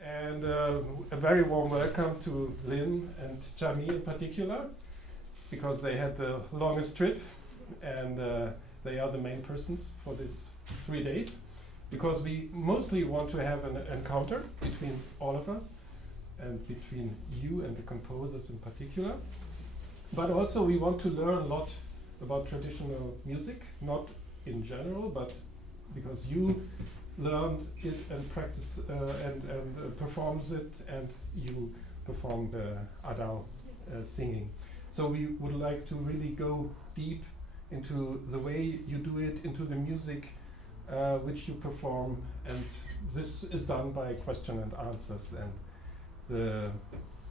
And a very warm welcome to Lynn and Trà My in particular, because they had the longest trip, and they are the main persons for this 3 days, because we mostly want to have an encounter between all of us and between you and the composers in particular. But also we want to learn a lot about traditional music, not in general, but because you learned it and practice and performs it, and you perform the Adao singing. So we would like to really go deep into the way you do it, into the music which you perform, and this is done by question and answers. And the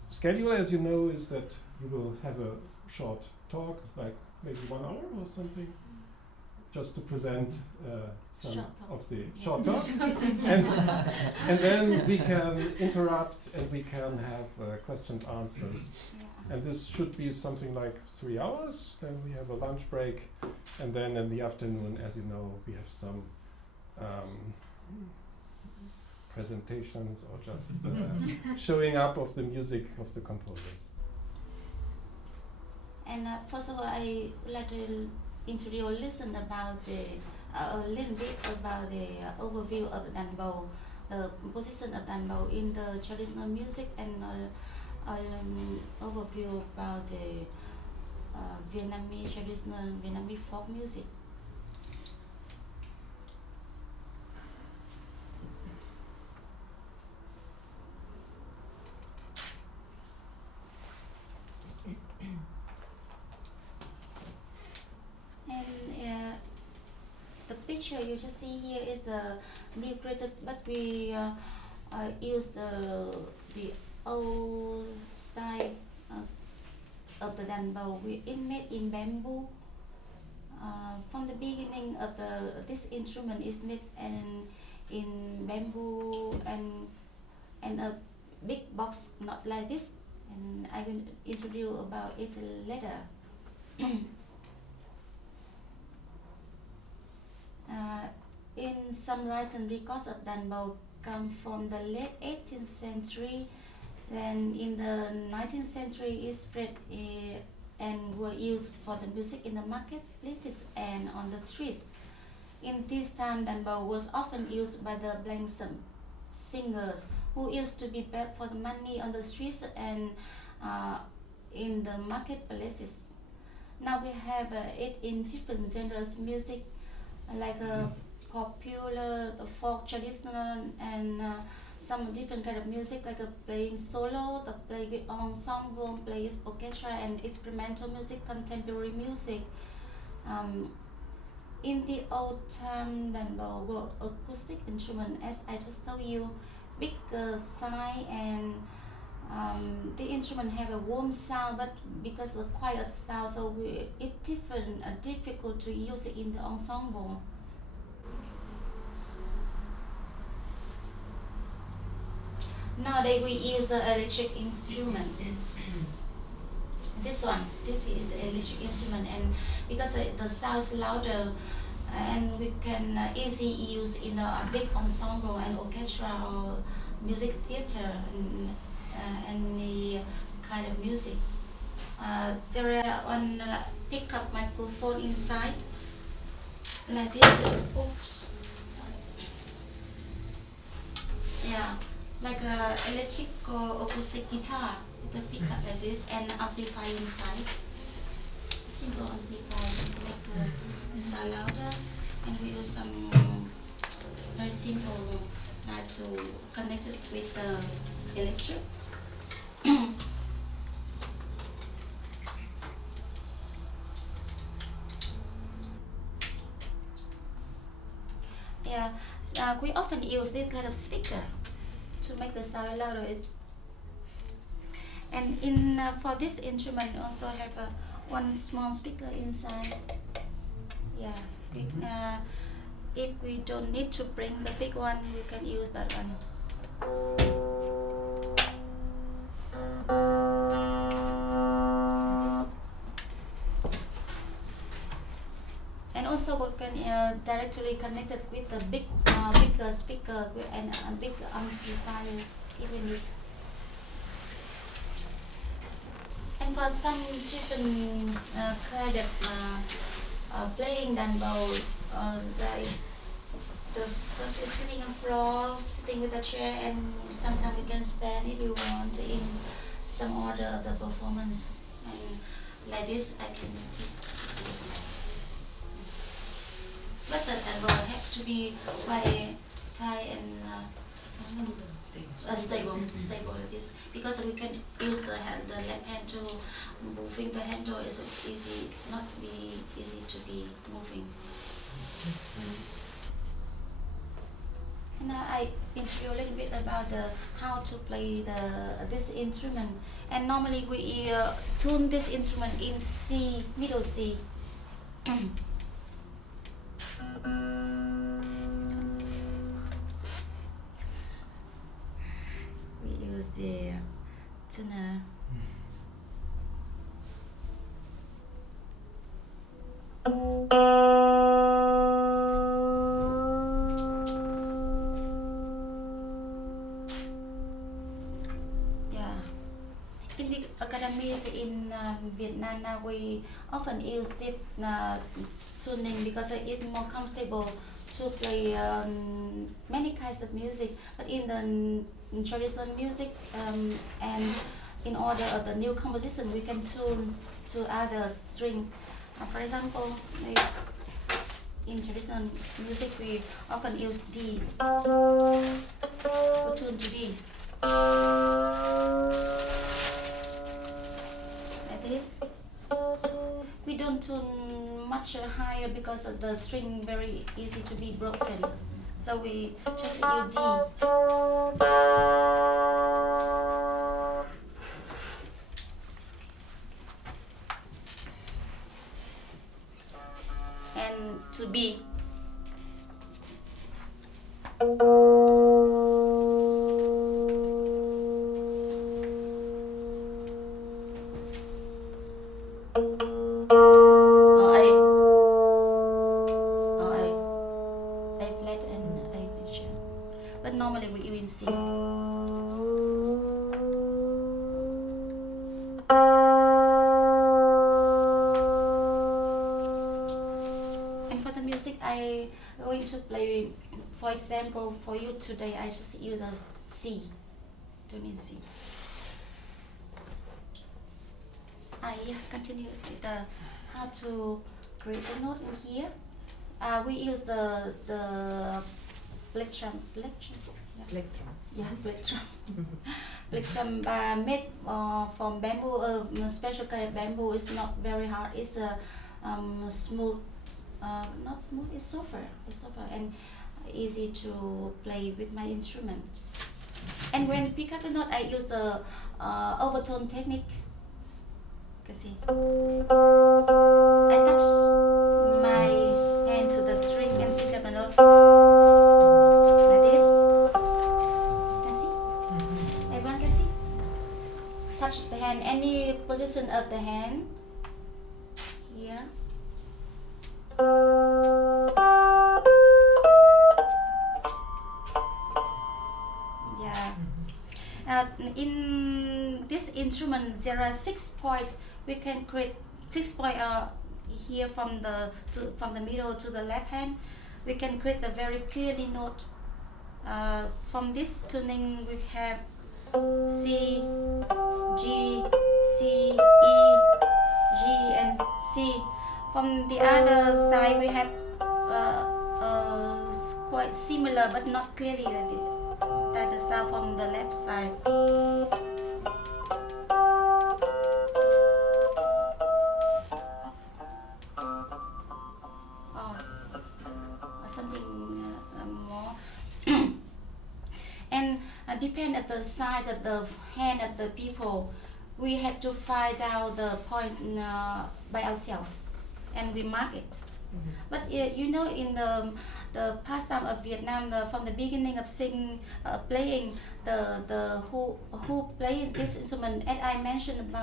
schedule, as you know, is that you will have a short talk, like maybe 1 hour or something, just to present some of the short talk. and then we can interrupt and we can have questions, answers. And this should be something like 3 hours. Then we have a lunch break. And then in the afternoon, as you know, we have some presentations or just showing up of the music of the composers. And first of all, I would like to introduce listen about a little bit about the overview of Đàn Bầu, the position of Đàn Bầu in the traditional music, and overview about the Vietnamese traditional Vietnamese folk music. And the picture you just see here is the new created, but we use the old style of the Đàn Bầu. It made in bamboo. From the beginning of this instrument is made in bamboo and a big box, not like this. And I will introduce about it later. In some written records of Đàn Bầu come from the late 18th century. Then in the 19th century it spread and were used for the music in the marketplaces and on the streets. In this time, Đàn Bầu was often used by the Blangsum singers who used to be paid for the money on the streets and in the marketplaces. Now we have it in different genres music, like a popular, a folk, traditional, and some different kind of music, like a playing solo, the play with ensemble, plays orchestra, and experimental music, contemporary music. In the old time, Đàn Bầu were acoustic instrument, as I just told you, bigger size, and the instrument have a warm sound, but because of quiet sound, so it's difficult to use it in the ensemble. Nowadays we use an electric instrument. This is the electric instrument, and because the sound is louder, and we can easily use in a big ensemble and orchestra or music theater and any kind of music. There are one pickup microphone inside, like this. Oops. Yeah, like a electric or acoustic guitar. The pickup like this and amplifier inside. Simple amplifier to make the sound louder, and we use some very simple to connect it with the electric. Yeah, we often use this kind of speaker to make the sound louder. And in for this instrument also have one small speaker inside. Yeah, if we don't need to bring the big one, we can use that one. And also we can directly connect it with the bigger speaker and a big amplifier. if you need. And for some different kind of playing Đàn Bầu, like the first is sitting on floor, sitting with a chair, and sometimes you can stand if you want in some order of the performance. And like this, I can just do this. But the Đàn Bầu have to be quite tight and stable like this, because we can use the left hand to moving the handle is easy, not be easy to be moving. Now I introduce a little bit about how to play this instrument. And normally we tune this instrument in C, middle C. We use the tuner. In the academies in Vietnam now, we often use this tuning because it is more comfortable to play many kinds of music. But in the traditional music and in order of the new composition, we can tune to other string. For example, like in traditional music, we often use D. We tune to D. This. We don't tune much higher because of the string very easy to be broken. So we just use D. And to B. But normally we use in C. And for the music I going to play, for example, for you today, I just use the C, tune in C. I continue with how to create a note in here. We use the plectrum. Yeah, plectrum. Plectrum made from bamboo, special kind of bamboo. It's not very hard. It's smooth, not smooth. It's softer. And easy to play with my instrument. And when pick up a note, I use the overtone technique. You can see. I touch my hand to the string and pick up a note. Like this. Can see? Everyone can see? Touch the hand, any position of the hand. Here. Yeah. In this instrument, there are 6 points. We can create 6 points here from the middle to the left hand. We can create a very clearly note. From this tuning, we have C, G, C, E, G, and C. From the other side, we have quite similar, but not clearly that the sound from the left side. Something more. And depend on the size of the hand of the people, we have to find out the point by ourselves, and we mark it. But you know, in the pastime of Vietnam, from the beginning of playing, the who play this instrument, as I mentioned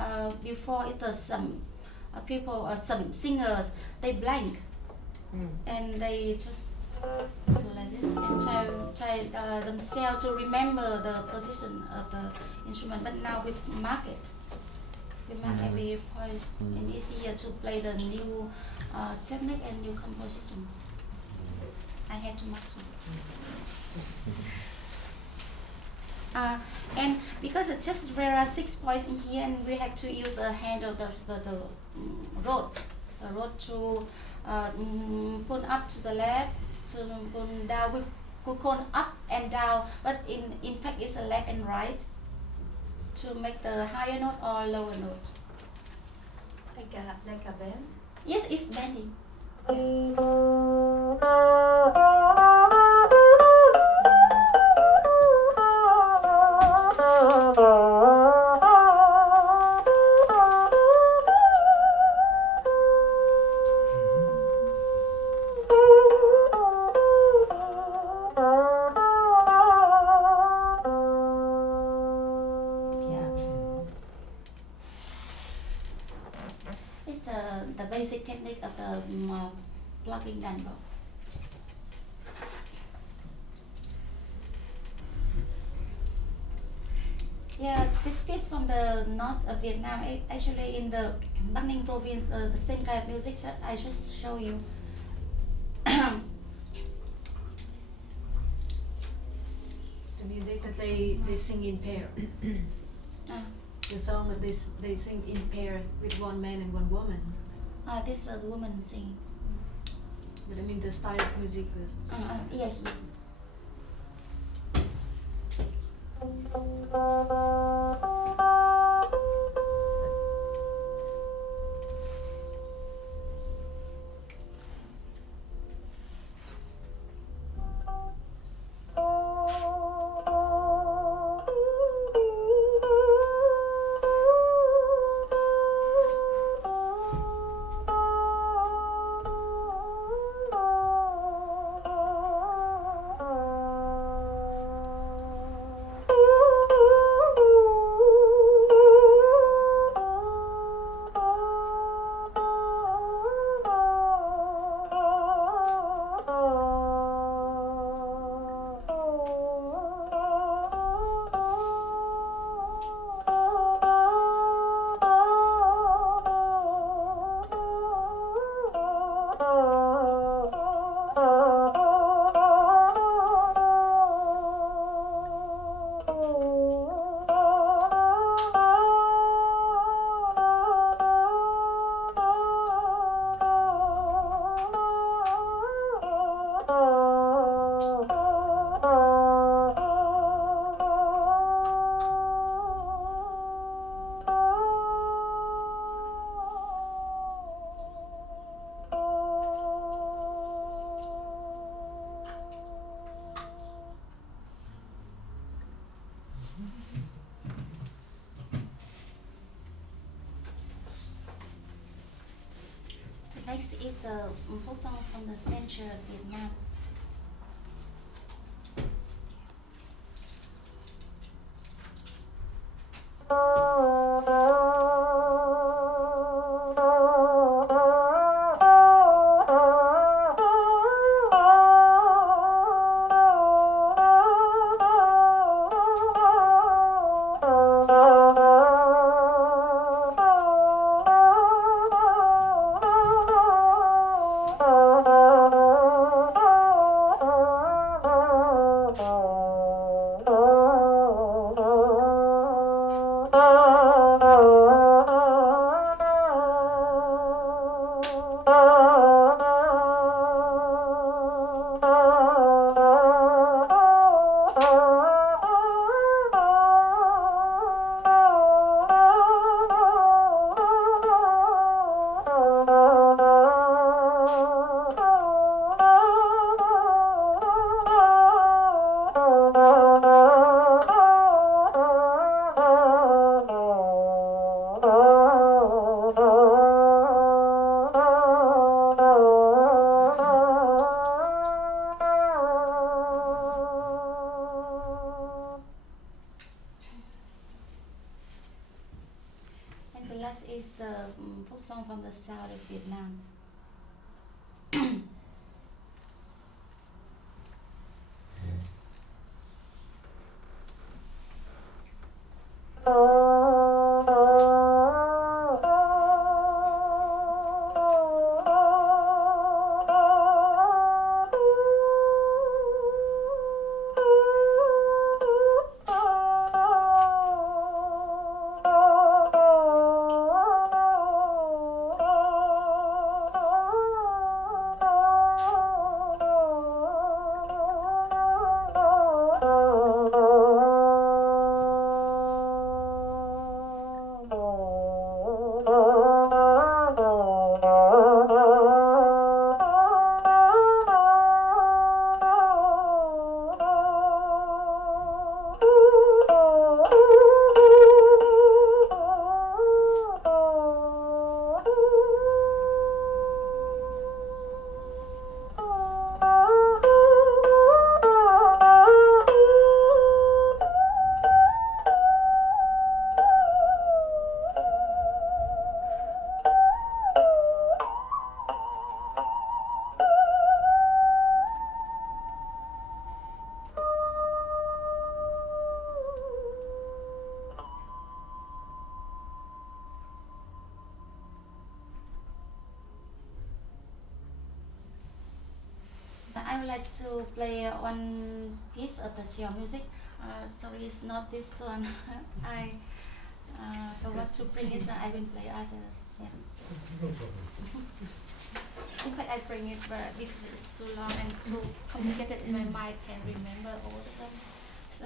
before, it was some people or some singers, they blank, and they just do like this and try themselves to remember the position of the instrument. But now with mark it, we mark every point, and it's easier to play the new technique and new composition. I had to mark too. And because it's just there are 6 points in here, and we have to use the handle, the rod to pull up to the left, to pull down. We could go up and down, but in fact it's a left and right to make the higher note or lower note. Like a bend? Yes, it's bending. It's the basic technique of the plucking Đàn Bầu. Yeah, this piece from the north of Vietnam, actually in the Bắc Ninh province, the same kind of music that I just show you. The music that they sing in pair. The song that they sing in pair with one man and one woman. This is a woman singing. But I mean the style of music was... Yes. Next is the folk song from the center of Vietnam. Is the folk song from the south of Vietnam. would like to play one piece of the chill music. Sorry, it's not this one. I forgot to bring it, so I will play other. Yeah. No problem. In fact, I bring it, but this is too long and too complicated. My mind can remember all of them. So.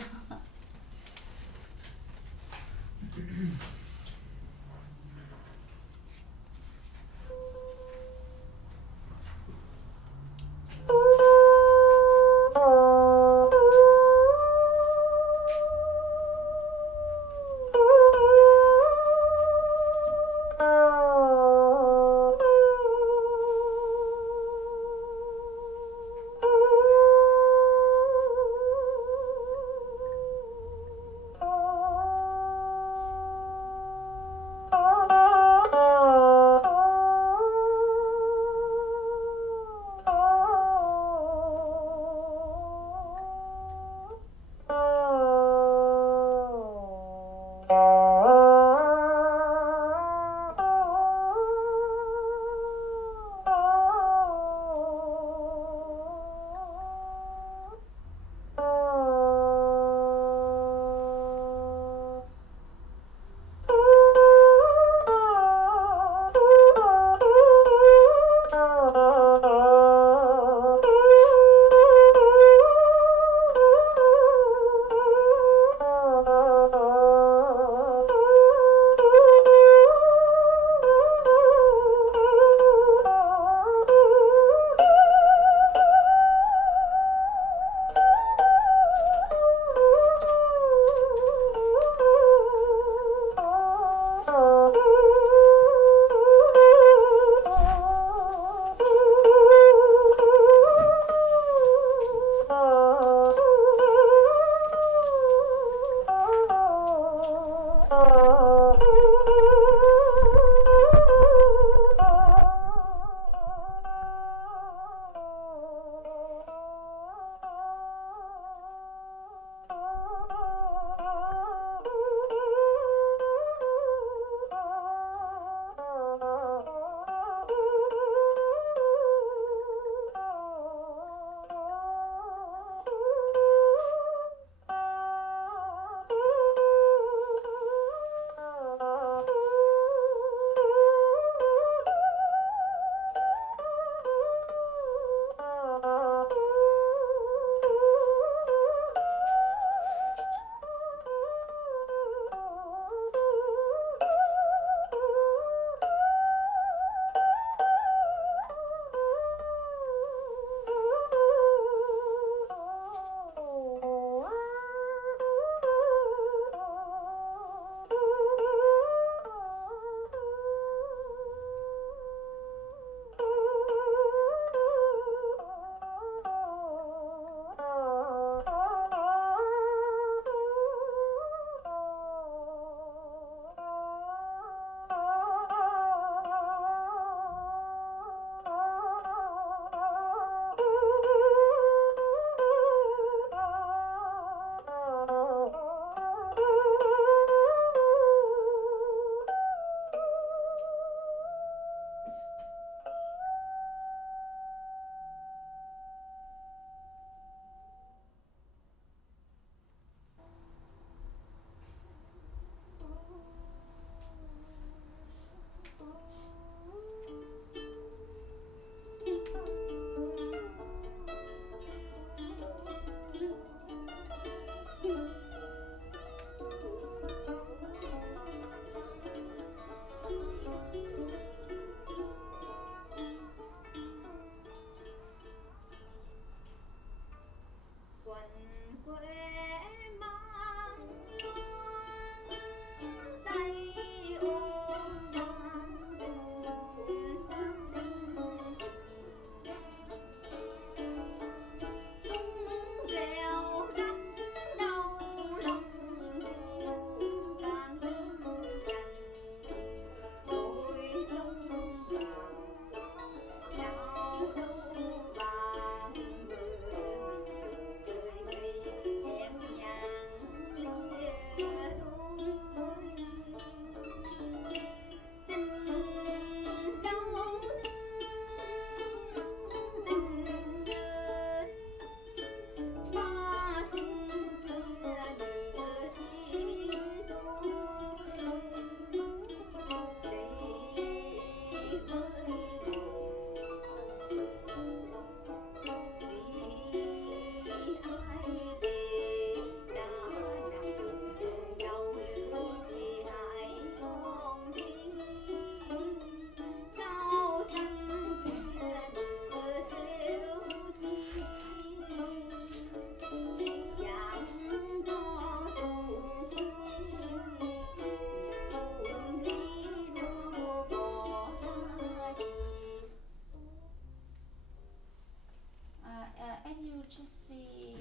And you just see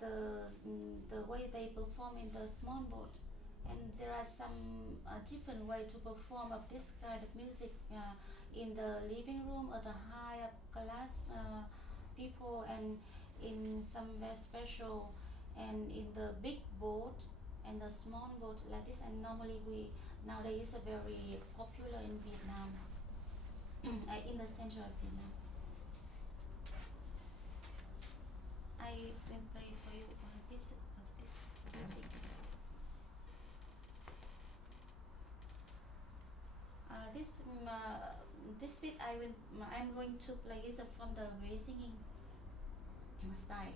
the way they perform in the small boat, and there are some different way to perform of this kind of music in the living room or the high class people, and in somewhere special, and in the big boat and the small boat like this. And normally we nowadays is very popular in Vietnam, in the center of Vietnam. I will play for you one piece of this music. This bit I'm going to play is from the Huế singing style.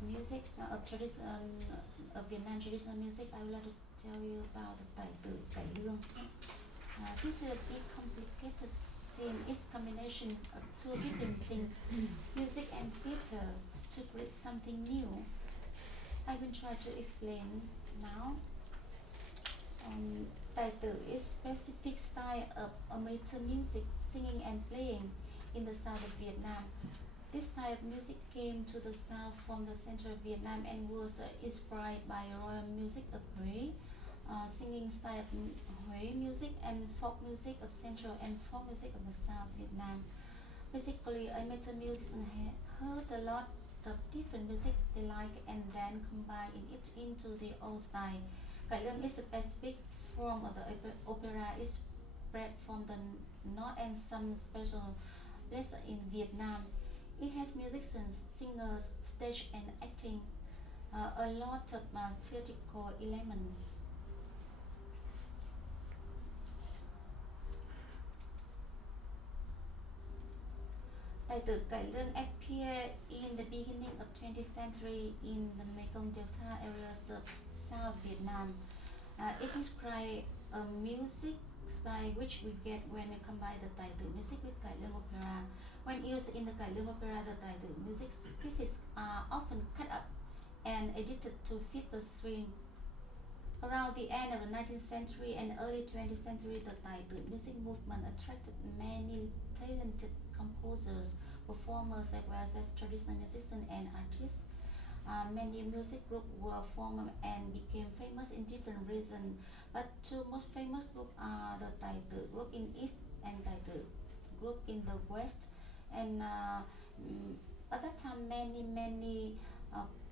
Music of Vietnam traditional music, I would like to tell you about the tài tử cải lương. This is a big complicated scene. It's combination of two different things, music and theater, to create something new. I will try to explain now. Tài tử is specific style of amateur music, singing and playing in the south of Vietnam. This type of music came to the south from the center of Vietnam and was inspired by royal music of Huế, singing style of Huế music, and folk music of central and folk music of the south Vietnam. Basically, amateur musicians heard a lot of different music they like and then combine it into the old style. Cải lương is a specific form of the opera. It's spread from the north and some special places in Vietnam. It has musicians, singers, stage and acting, a lot of theatrical elements. Tài tử cải lương appeared in the beginning of 20th century in the Mekong Delta areas of South Vietnam. It describes a music style which we get when we combine the Tài tử music with cải lương opera. When used in the cải lương opera, the Tài tử music pieces are often cut up and edited to fit the stream. Around the end of the 19th century and early 20th century, the Tài tử music movement attracted many talented composers, performers, as well as traditional musicians and artists. Many music groups were formed and became famous in different regions, but two most famous groups are the Tài tử group in East and Tài tử group in the West. And at that time, many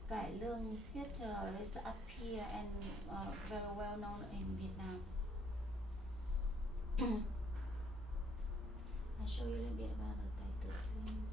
cải lương theaters appear and very well known in Vietnam. I'll show you a little bit about the Tài tử films.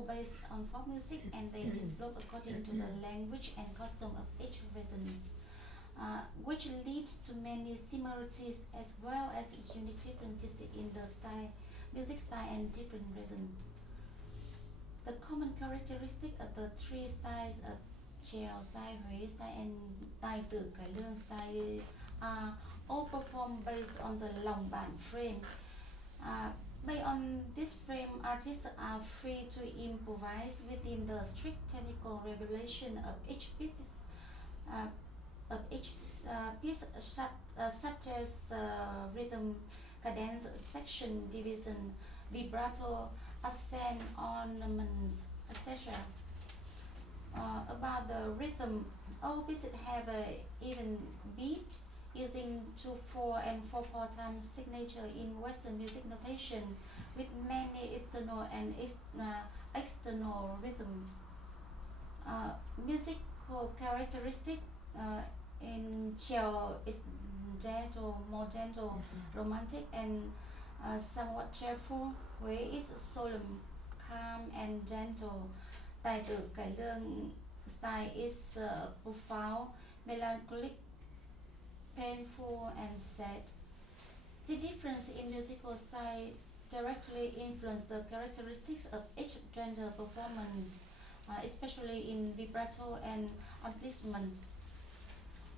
all based on folk music, and they develop according to the language and custom of each region, which leads to many similarities as well as unique differences in the style, music style, and different regions. The common characteristic of the three styles of Chèo style, Huế style, and tài tử cải lương style are all performed based on the lòng bản frame. Based on this frame, artists are free to improvise within the strict technical regulation of each piece, such as rhythm, cadence, section, division, vibrato, accent, ornaments, etc. About the rhythm, all pieces have a even beat using 2/4 and 4/4 time signature in Western music notation with many external and external rhythm. Musical characteristic in Chèo is gentle, more gentle, romantic, and somewhat cheerful. Huế is solemn, calm, and gentle. Tài tử cải lương style is profound, melancholic, painful, and sad. The difference in musical style directly influence the characteristics of each genre performance, especially in vibrato and embellishment.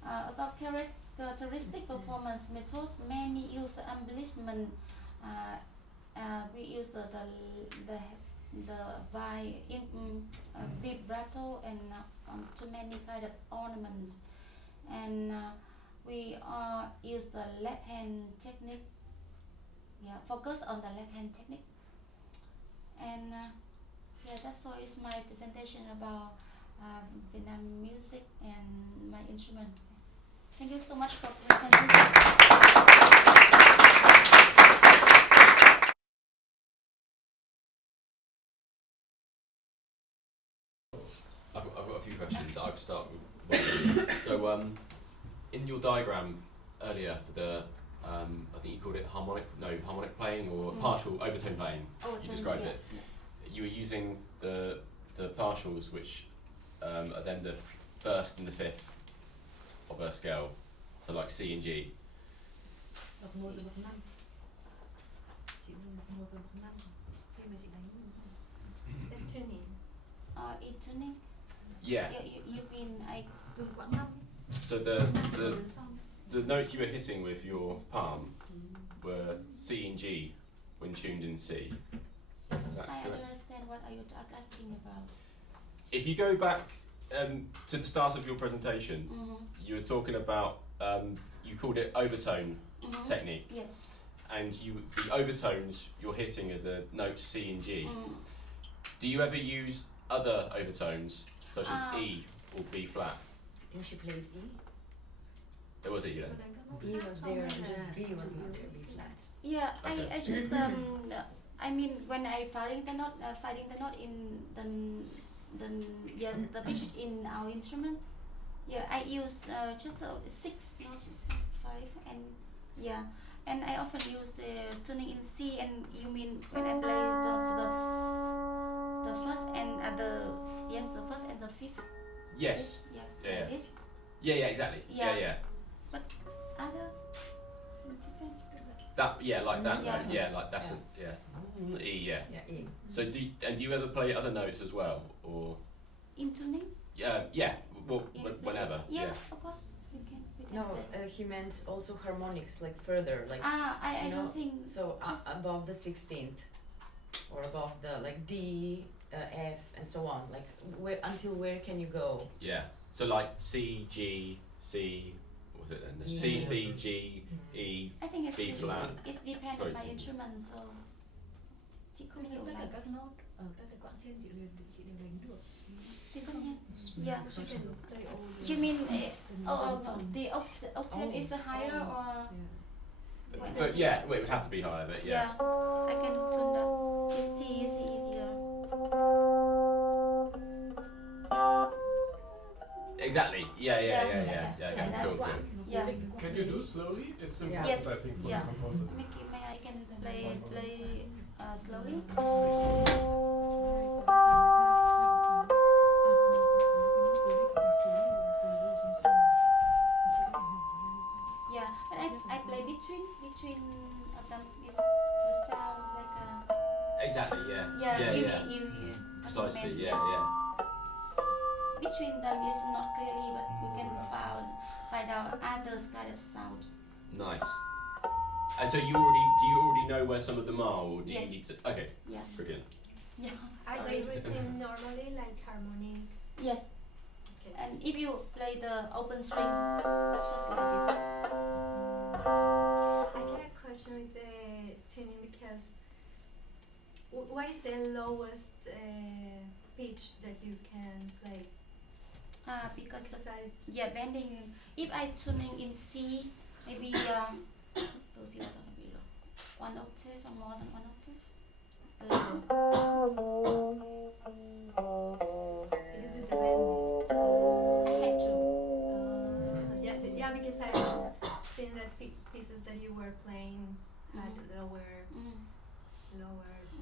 About characteristic performance methods, many use embellishment. We use the vibrato and too many kind of ornaments, and we use the left hand technique. Focus on the left hand technique, and that's all is my presentation about Vietnam music and my instrument. Thank you so much for presenting. I've got a few questions. I'll start with one. So, in your diagram earlier for the, I think you called it harmonic playing or partial overtone playing. You described it. You were using the partials, which are then the first and the fifth of a scale, so like C and G. In tuning. Yeah. You mean So the notes you were hitting with your palm were C and G when tuned in C. Is that I correct? understand what are you asking about. If you go back to the start of your presentation, you were talking about you called it overtone technique. Yes. And the overtones you're hitting are the notes C and G. Do you ever use other overtones such as E or B flat? I think she played E. There was E there. E was there, and just B was not there. B flat. Yeah, Okay. I just I mean when I finding the note in the pitch in our instrument. Yeah, I use just 6 notes, 5, and and I often use tuning in C. And you mean when I play the first and the first and the fifth? Yes. Yeah. This. Yeah, exactly. Yeah. Yeah. But others different. That like that Yeah. note. Yeah, like that's E. Yeah. Yeah, E. So do you ever play other notes as well, or? In tuning? Yeah. Well, whenever. Yeah, of course you can. No, he meant also harmonics, like further, like I you know, don't think so just above the 16th, or above the like D, F, and so on. Like until where can you go? Yeah. So like C, G, C. What was it then? Yeah. C, G, E. I think it's B flat. It's depends Sorry, on my C. instrument, so chị không hiểu tất cả lắm. các nốt ở các cái quãng trên chị đều đánh được. Thì không nghe. Yeah. She can play all You mean the the octave is higher or? But yeah, well, it would have to be higher, but yeah. I can tune that. It's C is easier. Exactly. Yeah. that's Cool. Yeah. Can you do slowly? It's important, Yes. I think, for Yeah. the composers. May I can play slowly. between of them is the sound like a Exactly. Yeah. Precisely. mentioned. Yeah. Between them is not clearly, but we can find out other kind of sound. Nice. And so do you already know where some of them are, or do Yes. you need to? Okay. Yeah. Brilliant. Yeah. Are Sorry. they written normally like harmonic? Yes. Okay. And if you play the open string, just like this. I got a question with the tuning because what is the lowest pitch that you can play? Because of, Besides bending. If I tuning in C, maybe do C was maybe low. 1 octave or more than 1 octave. A little. this with the bending. I had to. Yeah, because I was seeing that pieces that you were playing had lower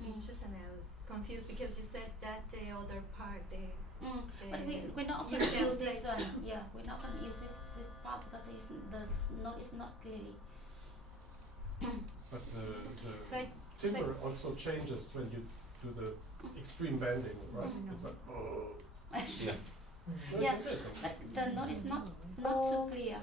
pitches, and I was confused because you said that the other part, But we're not you going to can use play- this one. Yeah, we're not going to use this part because the note is not clearly. But the But timbre also changes when you do the extreme bending, right? Mm. It's like, oh. Yes. No, Yeah. it's interesting. But the note is not too clear.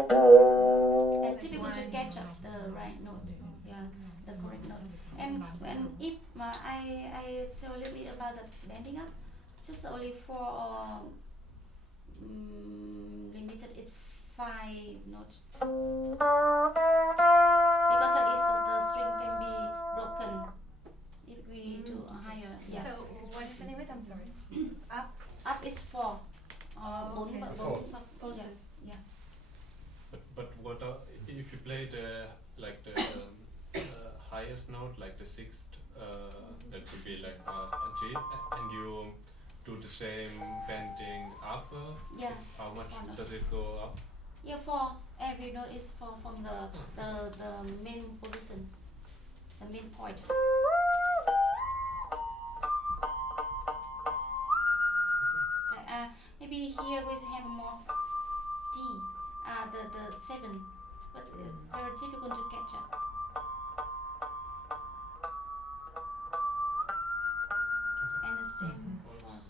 And difficult to catch up the right note. Yeah, the correct note. And if I tell a little bit about the bending up, just only 4 or limited it 5 notes. Because of it, the string can be broken if we do a higher. Yeah. So what is the limit? I'm sorry. Up is 4 or Okay. 4. Yeah. Yeah. But what if you play the highest note, like the sixth, that would be like a G, and you do the same bending up? Yeah. How much Or not. does it go up? Yeah, 4. Every note is 4 from the main position, the main point. Okay, maybe here we have more D, the 7, but very difficult to catch up. And the same for, yeah.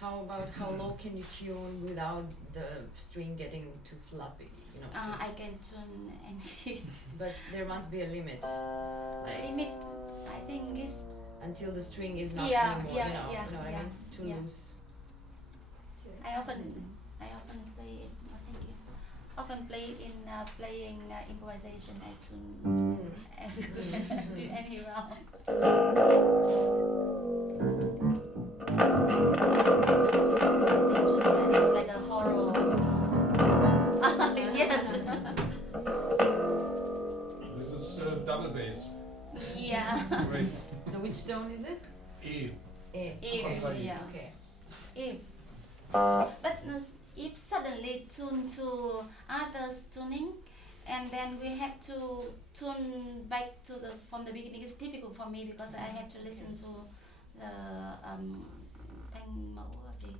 How about how low can you tune without the string getting too floppy? You know. I can tune any But there must be a limit, like limit. I think is until the string is not Yeah, anymore. yeah, you know yeah, what I yeah, mean? Too yeah. loose. I often play it. Oh, thank you. Often play it in playing improvisation. I tune everywhere, do any round. I think just like a horror. Yes. This is double bass. Yeah. Great. So which tone is it? E. A. E, Okay. yeah. Okay. If but if suddenly tune to others tuning, and then we have to tune back to the from the beginning, it's difficult for me because I have to listen to the thanh mẫu là gì?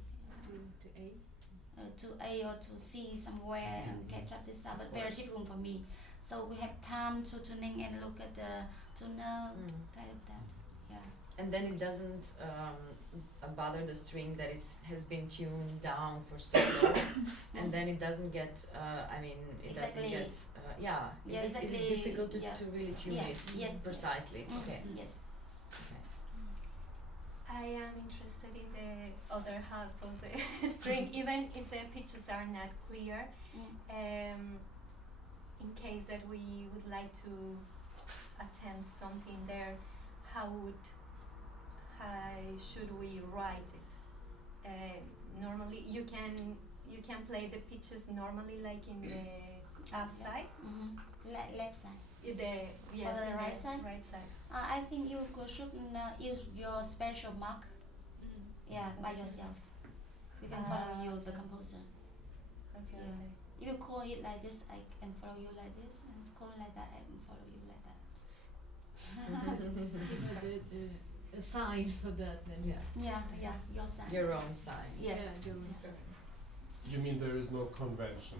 To A or to C somewhere and catch up this sound, but very difficult for me. So we have time to tuning and look at the tuner, kind of that. Yeah. And then it doesn't bother the string that it has been tuned down for so long, and then it doesn't get. It Exactly. doesn't get. Yeah, Is it exactly. difficult to, Yeah. to really tune Yeah, it yes. precisely? Okay. Yes. I am interested in the other half of the string, even if the pitches are not clear. In case that we would like to attempt something there, how should we write it? Normally, you can play the pitches normally, like in the upside. Left side. The the in right side? Right side. I think you should use your special mark. Yeah, by yourself. You can follow you, the composer. Okay. Yeah. Okay. If you call it like this, I can follow you like this, and call it like that, I can follow you like that. Give a sign for that then. Yeah. Yeah, your side. Your own sign. Yes. Yeah, your own sign. You mean there is no convention?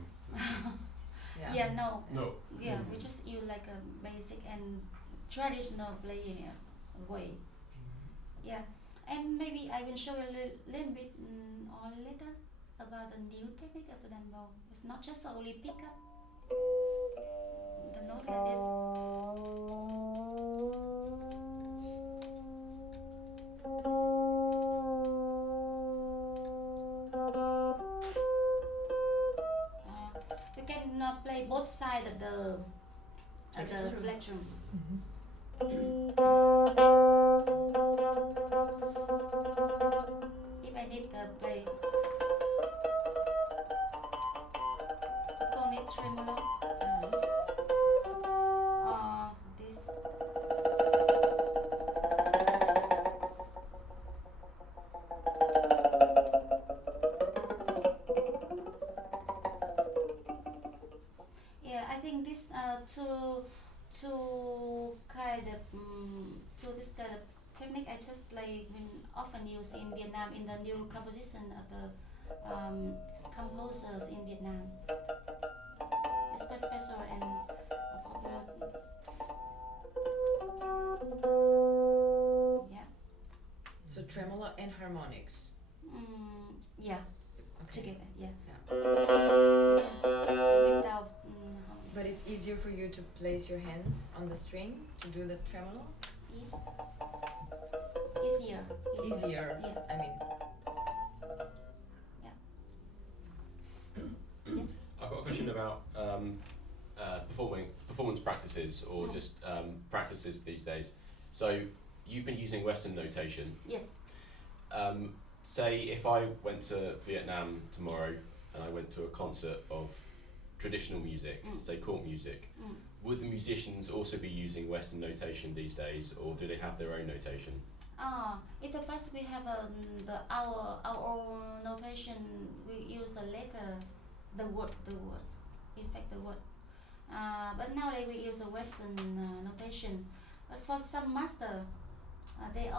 Yeah, no. No. Yeah, we just use like a basic and traditional playing way. Yeah, and maybe I will show you a little bit or later about the new technique of the Đàn Bầu. It's not just only pick up the note like this. You can play both sides of the plectrum. If I need to play only tremolo this. Yeah, I think this to this kind of technique I just play when often used in Vietnam in the new composition of the composers in Vietnam. It's quite special and popular. Yeah. So tremolo and harmonics. Yeah. Okay. Together. Yeah. Yeah. Without. But it's easier for you to place your hand on the string to do the tremolo? Yes. Easier. Easier. Yeah. I mean. Yes. I've got a question about performance practices or just practices these days. So you've been using Western notation. Yes. Say if I went to Vietnam tomorrow and I went to a concert of traditional music, say court music, would the musicians also be using Western notation these days, or do they have their own notation? In the past we have our own notation. We use the letter, the word. In fact, the word. But nowadays we use a Western notation. But for some master, they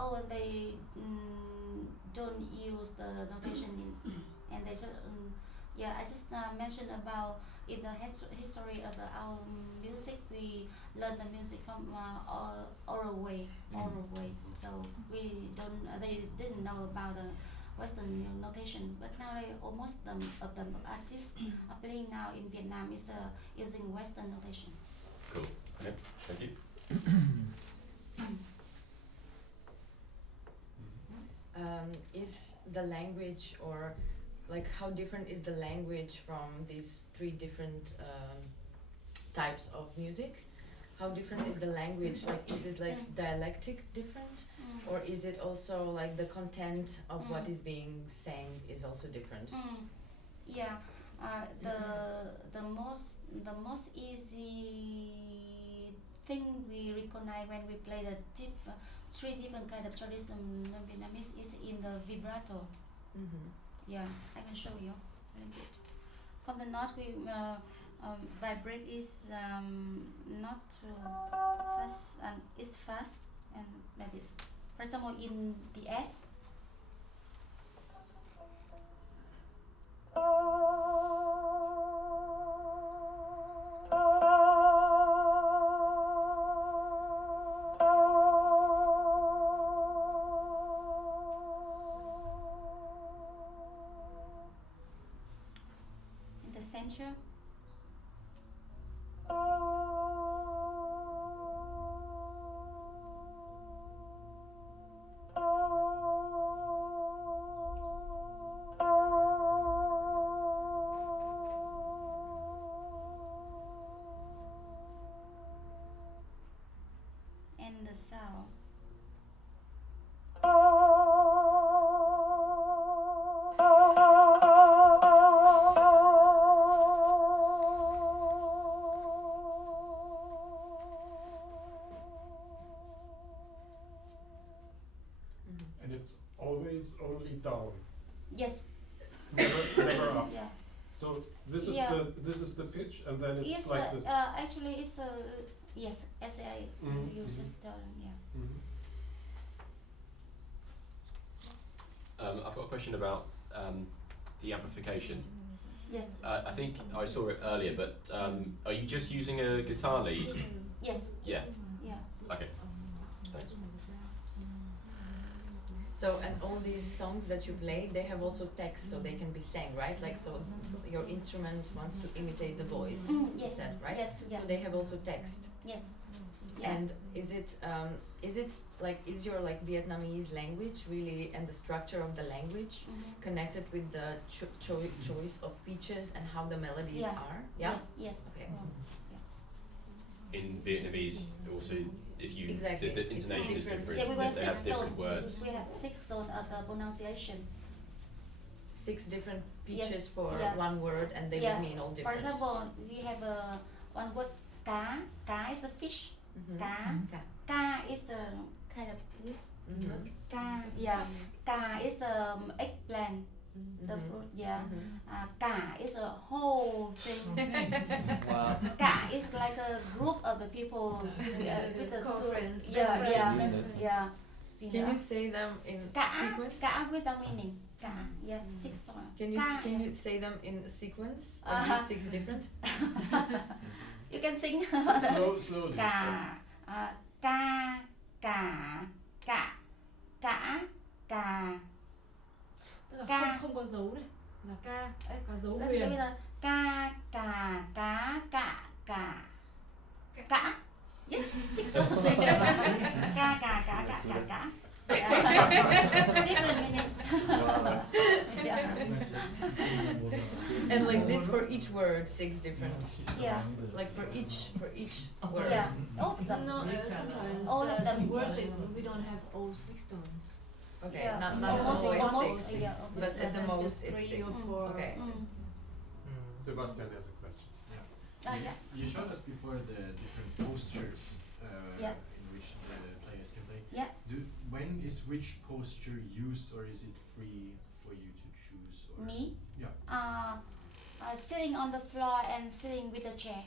don't use the notation and they just I just mentioned about in the history of our music, we learn the music from oral way. So they didn't know about the Western notation. But now almost of the artists are playing now in Vietnam is using Western notation. Cool. Okay. Thank you. Is the language, or like how different is the language from these three different types of music? How different is the language? Like, is it like dialectic different, or is it also like the content of what is being sang is also different? Yeah, the most easy thing we recognize when we play the three different kind of traditional Vietnamese is in the vibrato. Yeah, I can show you a little bit. From the note we vibrate is not too fast, and it's fast and like this. For example, in the F. In the center. And the sound. And it's always only down, Yes. never up. Yeah. So this is Yeah. this is the pitch, and then it's Yes. like this. Actually, it's yes. As you just tell them. Yeah. I've got a question about the amplification. Yes. I think I saw it earlier, but are you just using a guitar lead? Yes. Yeah. Yeah. Okay. Thanks. So, and all these songs that you play, they have also text, so they can be sang, right? Like, so your instrument wants to imitate the voice, you Yes. said, right? Yes. Yeah. So they have also text. Yes. Yeah. And is it like, is your like Vietnamese language really, and the structure of the language connected with the choice of pitches and how the melodies are? Yeah. Yes. Yes. Okay. In Vietnamese, also, if you Exactly. the intonation is different. Yeah, we were they have 6 different tone. words. We have 6 tone of the pronunciation. 6 different pitches Yes. for one word, and they would mean all For different. example, we have one word cá. Cá is the fish. Cá. Okay. Cá is a kind of this. Cá. Yeah. Cá is the eggplant. The fruit. Yeah. Cá is a whole thing. Wow. Cá is like a group of the people with the Girlfriend, Yeah. best Yeah. friend. Yeah. Can you say them in sequence? Cá with the meaning. Cá. Yeah. 6 songs. Can you say them in sequence? Are these 6 different? You can sing. Slowly. Cá. Cá. Cá. Cá. Cá. Cá. Tức là Ca. không có dấu này, là ca, có dấu Bây huyền. giờ ca cà cá cạ cà cã. Yes, 6 tones. Ca cà cá cạ cà cã. Different meaning. Yeah. And like this for each word, 6 different. Yeah. Like for each word. Yeah. All of them. No, sometimes All of them. word that we don't have all 6 tones. Okay, Yeah. not Almost- always almost, 6, yeah, but at the Sometimes most just it's 3 or 6. 4. Okay. Sebastian has a question. Yeah. You showed us before the different postures Yeah. in which the players can play. Yeah. When is which posture used, or is it free for you to choose? Or Me? Yeah. Sitting on the floor and sitting with a chair,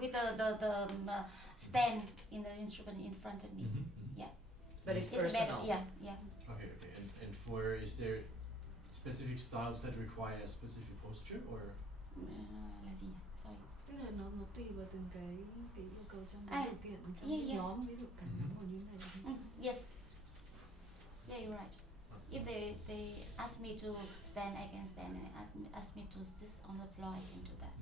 with the stand in the instrument in front of me. Yeah. But it's It's personal. better. Yeah. Yeah. Okay. And for, is there specific styles that require a specific posture, or? Là gì nhỉ? Sorry. Tức là nó tùy vào từng cái yêu cầu trong À, điều kiện trong yeah, cái yes. nhóm, ví dụ cả nhóm hoặc như thế này. Yes. Yeah, you're right. If they ask me to stand, I can stand. And ask me to sit on the floor, I can do that.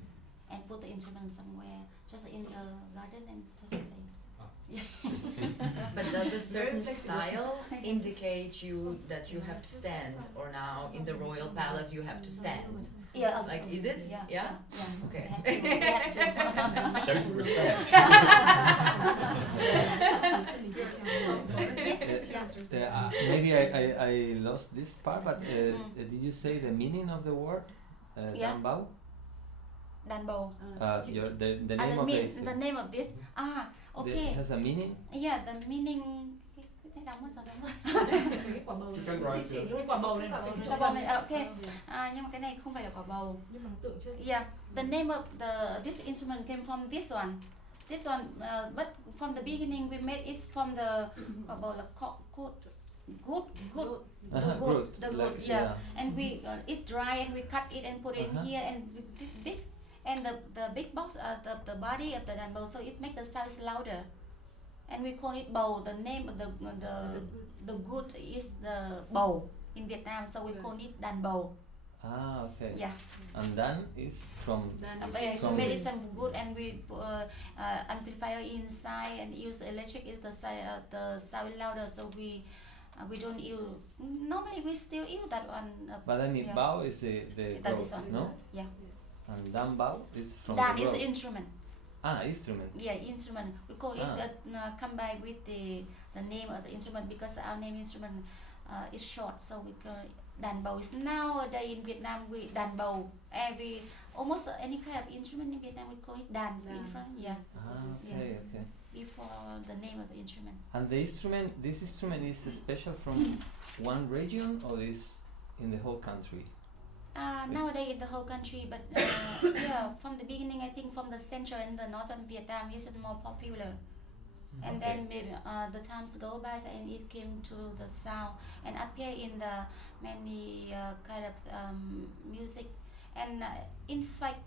And put the instrument somewhere, just in the garden and just play. But does a certain flexible. style indicate you that you have to stand, or now in the royal palace you have to stand? Yeah. Of Like, course. is it? Yeah. Yeah? Yeah. Okay. We have to. Show some respect. Yes. Maybe I lost this part, but did you say the meaning of the word Yeah. Đàn Bầu? Đàn Bầu. The name of this. The name of this. Okay. It has a meaning. Yeah, the meaning. Thấy đóng mất rồi, đóng mất. Cái quả bầu You này. can write Chỉ it. cái quả bầu này là Quả bầu này, ok. Nhưng mà cái này không phải là quả bầu. nhưng mà nó tượng trưng. Yeah, the name of this instrument came from this one. This one, but from the beginning we made it from the quả bầu là good, Good. the Like, good, yeah. And we it dry and we cut it and put it in here and we big and the big box, the body of the đàn bầu, so it make the sounds louder. And we call it bầu. The name of the good is the bầu in Vietnam, so we call it đàn bầu. Okay. Yeah. And then is from. So made it some good, and we amplifier inside and use electric is the sound louder. So we don't use. Normally we still use that one. But I mean, Bao is the That throat, is one. no? Yeah. And Dan Bao is from Dan the is throat. instrument. Instrument. Yeah, instrument. We call it combined with the name of the instrument because our name instrument is short, so we call it Đàn Bầu. Nowadays in Vietnam, we Đàn Bầu. Almost any kind of instrument in Vietnam, we call it đàn in front. Yeah. Okay. Before the name of the instrument. And this instrument is special from one region, or is in the whole country? Nowadays in the whole country, but yeah, from the beginning, I think from the central and the northern Vietnam is more popular. And then maybe the times go by and it came to the south and appear in the many kind of music And in fact,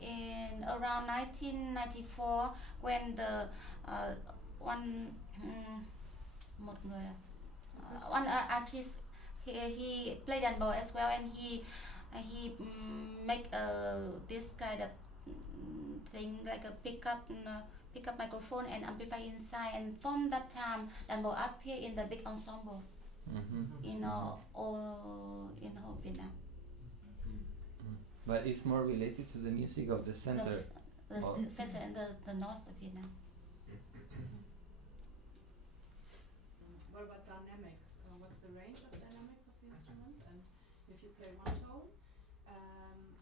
in around 1994, when the one artist, he played Đàn Bầu as well, and he make this kind of thing like a pickup microphone and amplifier inside, and from that time Đàn Bầu appear in the big ensemble in all Vietnam. But it's more related to the music of the center. The center and the north of Vietnam. What about dynamics? What's the range of dynamics of the instrument? And if you play one tone,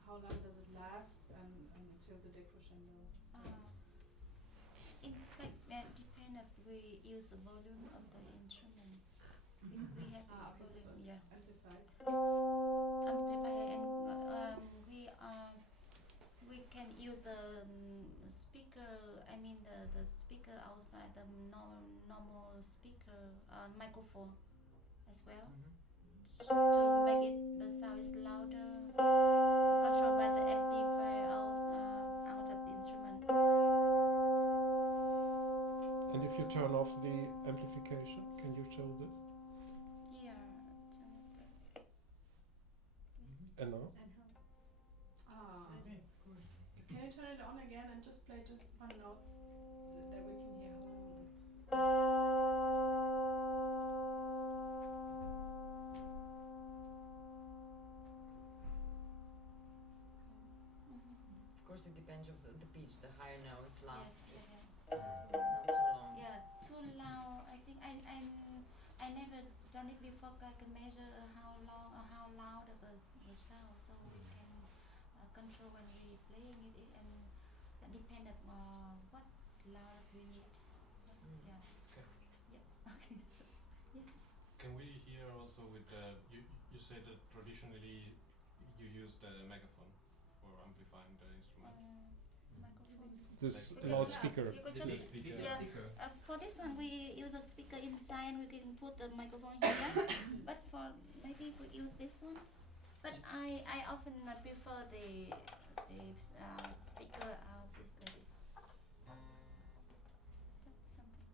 how long does it last until the decrescendo starts? In fact, that depends if we use the volume of the instrument. We have volume, yeah. Amplified. Amplifier, and we can use the speaker. I mean the speaker outside the normal speaker microphone as well, to make it the sound is louder, controlled by the amplifier out of the instrument. And if you turn off the amplification, can you show this? Yeah. And now? Can you turn it on again and just play just one note that we can hear? Of course, it depends on the pitch. The higher notes last not so long. Yeah, too loud. I think I never done it before. I can measure how long or how loud the sound, so we can control when we playing it, and depend on what loud we need. Yeah. Okay. Yeah. Okay. So, yes. Can we hear also with you said that traditionally you use the megaphone for amplifying the instrument. Microphone. This Okay, loudspeaker. You could just Speaker. yeah. For this one, we use the speaker inside, and we can put the microphone here. But for maybe we use this one. But I often prefer the speaker out this like this. Something.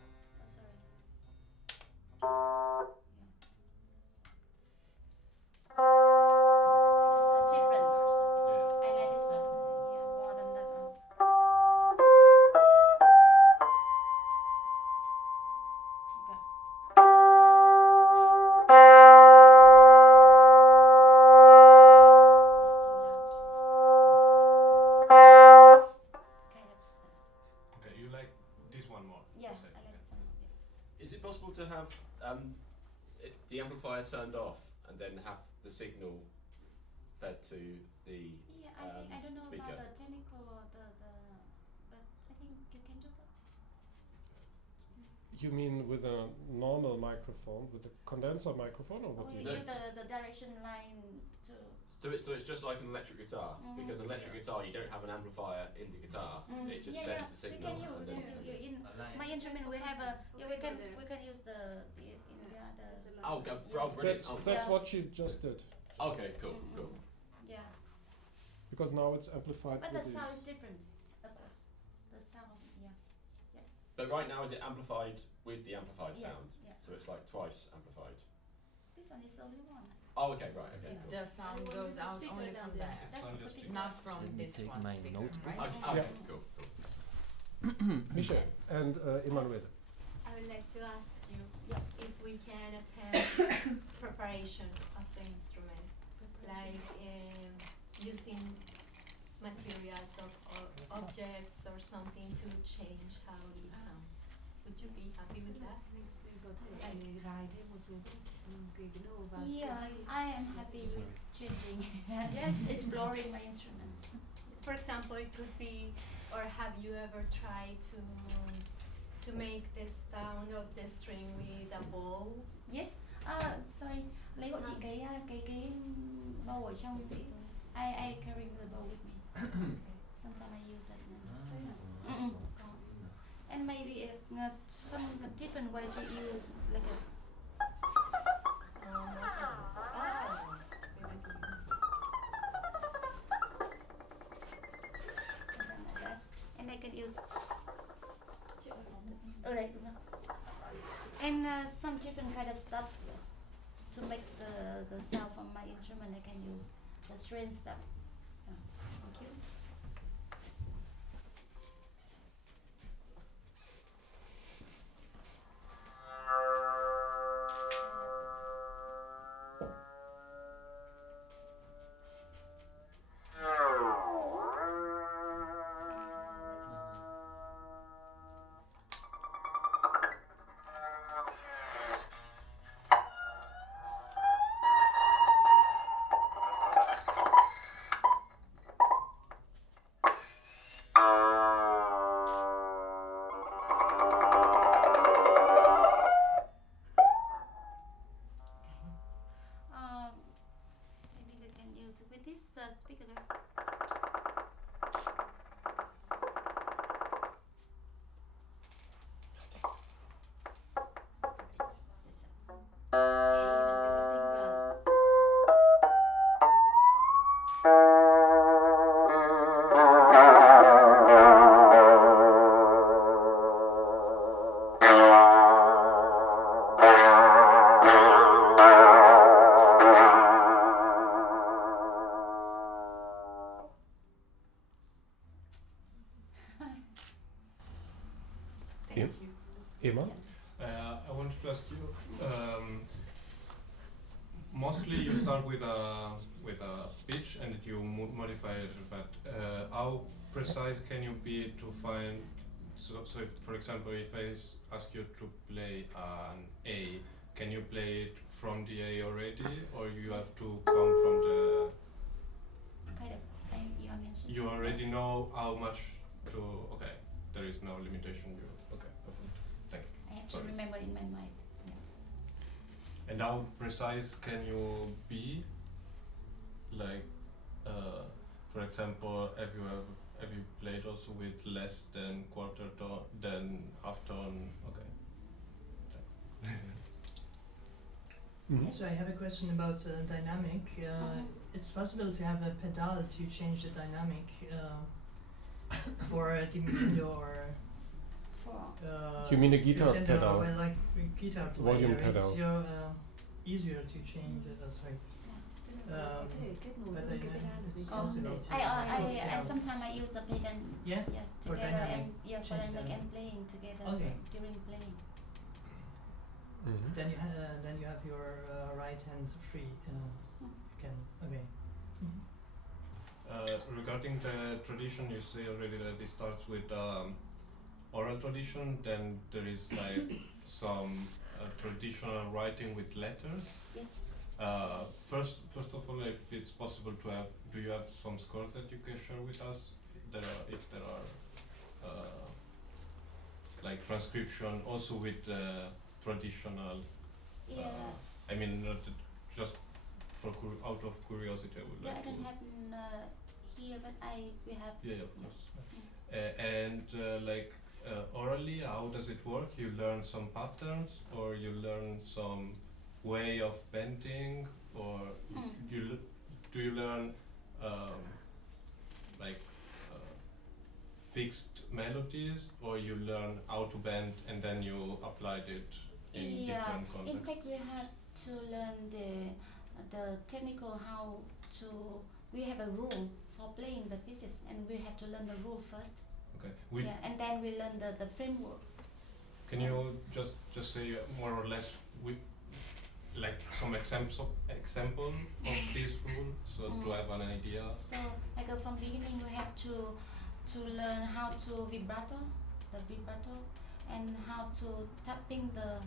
Oh, sorry. Yeah. It's different. I like this one. Yeah, more than that one. It's too loud. Kind of. Okay, you like this one more? Yeah, you said, I like okay. some. Yeah. Is it possible to have the amplifier turned off and then have the signal fed to the Yeah, I don't know speaker? about the technical but I think you can do that. You mean with a normal microphone, with a condenser microphone, or what? Or do you you use mean? the direction line to. So it's just like an electric guitar, because an electric Yeah. guitar you don't have an amplifier in the guitar. It just yeah, sends the we signal. can use and then because you in Alliance. my instrument we have a yeah, we Okay, can there. we can use the oh, brilliant. That's Yeah. what you just did. Okay, cool, cool. yeah. Because now it's amplified But with the sound is this. different, of course. The sound, yeah. Yes. But right now is it amplified with the amplified Yeah, sound? yeah. So it's like twice amplified. This one is only one. Oh, okay, right, okay, cool. The sound And what goes is the out speaker only down from there? there, That's only the a speaker. not from Let me this take one my speaker, notebook. right? Okay, Yeah. cool, cool. Michel and Emmanuel. I would like to ask you if we can attend preparation of the instrument, like using materials or objects or something to change how it sounds. Would you be happy with that? Có thể anh rài thêm một số cái đồ và Yeah, I am happy with changing, exploring my instrument. For example, it could be, or have you ever tried to make the sound of the string with a bow? Yes. Sorry. Lấy hộ chị cái bow ở trong vị thôi. I carry the bow with me. Sometimes I use that now. And maybe some different way to use like a. Maybe I could use want different kind of stuff to make the sound from my instrument. I can use the string stuff. Thank you. Maybe they can use with this speaker there. Thank you. Emma? I wanted to ask you. Mostly, you start with a pitch and you modify it. But how precise can you be to find? So if, for example, if I ask you to play an A, can you play it from the A already, or you have to come from the? Kind of. You mentioned. You already know how much to. Okay, there is no limitation. Okay, perfect. Thank you. I have Sorry. to remember in my mind. And how precise can you be? Like, for example, have you played also with less than quarter tone, than half tone? Okay. Mhm. So I have a question about dynamic. It's possible to have a pedal to change the dynamic for a diminuendo or. For You mean a guitar crescendo, pedal? Well, like guitar player, Volume pedal. It's easier to change it. Sorry. But it's possible to. I sometimes I use the pedal. Yeah. For Together dynamic. and for Change dynamic dynamic. and playing together Okay. during playing. Mhm. Then you have your right hand free. You can okay. Regarding the tradition, you say already that it starts with oral tradition. Then there is like some traditional writing with letters. Yes. First of all, if it's possible to have, do you have some scores that you can share with us? If there are like transcription also with traditional. Yeah. I mean, not just for out of curiosity, I would Yeah, like I don't to. have here, but we have. Yeah, of course. And orally, how does it work? You learn some patterns, or you learn some way of bending, or do you learn fixed melodies, or you learn how to bend and then you applied it in different contexts? In fact, we have to learn the technical how to. We have a rule for playing the pieces, and we have to learn the rule first. Okay. And then we learn the framework. Can you just say more or less like some example of this rule, so to have an idea? So, like from beginning, we have to learn how to vibrato, and how to tapping the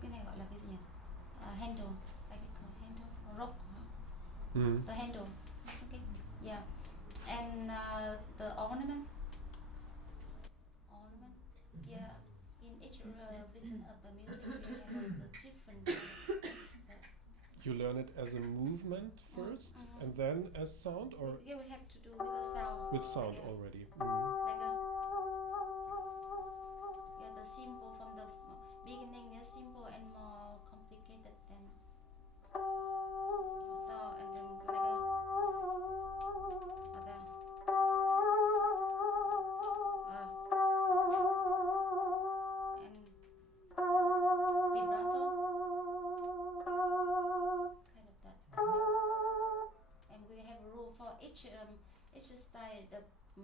cái này gọi là cái gì nhỉ? Handle, like handle, rock, the handle. It's okay. Yeah, and the ornament. Yeah, in each rhythm of the music, we have the different. You learn it as a movement first, and then as sound, or Yeah, we have to do with the sound. with sound like already. Like the simple from the beginning is simple and more complicated than sound, and then like and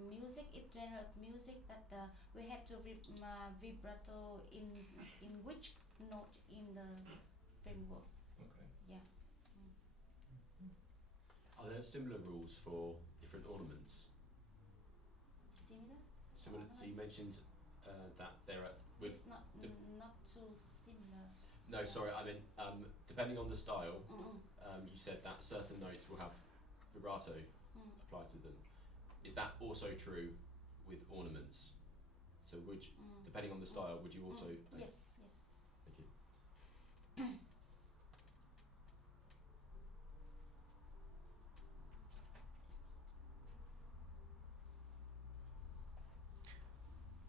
music, it's genre of music that we had to vibrato in which note in the framework. Okay. Yeah. Are there similar rules for different ornaments? Similar? Similar. So you mentioned that there are It's not too similar. No, sorry. I mean, depending on the style, Mm-mm. you said that certain notes will have vibrato applied to them. Is that also true with ornaments? So would you, depending on the style, would you also? Yes. Yes. Thank you.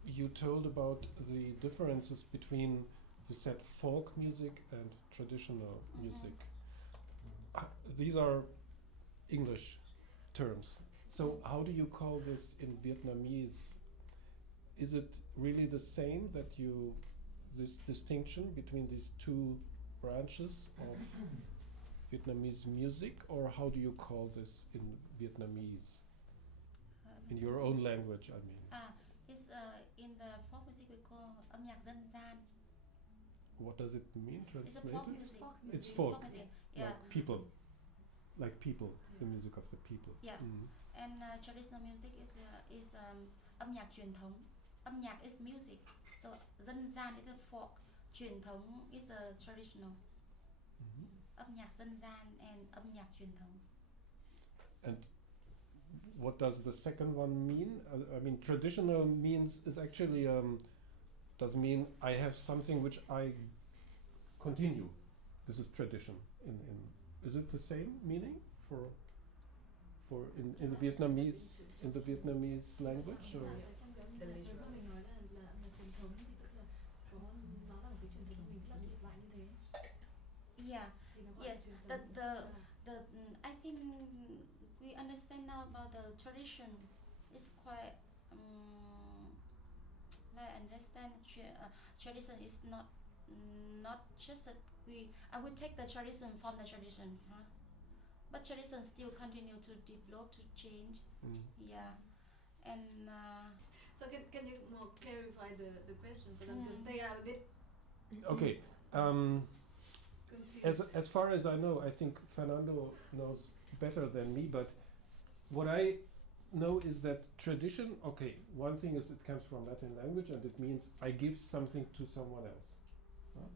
You told about the differences between, you said, folk music and traditional music. These are English terms. So how do you call this in Vietnamese? Is it really the same that this distinction between these two branches of Vietnamese music, or how do you call this in Vietnamese? In your own language, I mean. It's in the folk music we call âm nhạc dân gian. What does it mean It's a translated? folk music. It's folk. Music. Yeah. Like people, the music of the people. Yeah. And traditional music is âm nhạc truyền thống. Âm nhạc is music. So dân gian is the folk. Truyền thống is the traditional. Âm nhạc dân gian and âm nhạc truyền thống. And what does the second one mean? I mean, traditional is actually does mean I have something which I continue. This is tradition. Is it the same meaning for in the Vietnamese language? Or? The literal. Yeah. Yes. I think we understand now about the tradition. It's quite I understand tradition is not just I would take the tradition from the tradition, but tradition still continue to develop, to change. Yeah. And so can you more clarify the question for them, because they are a bit okay. confused. As far as I know, I think Fernando knows better than me, but what I know is that tradition, okay, one thing is it comes from Latin language and it means I give something to someone else.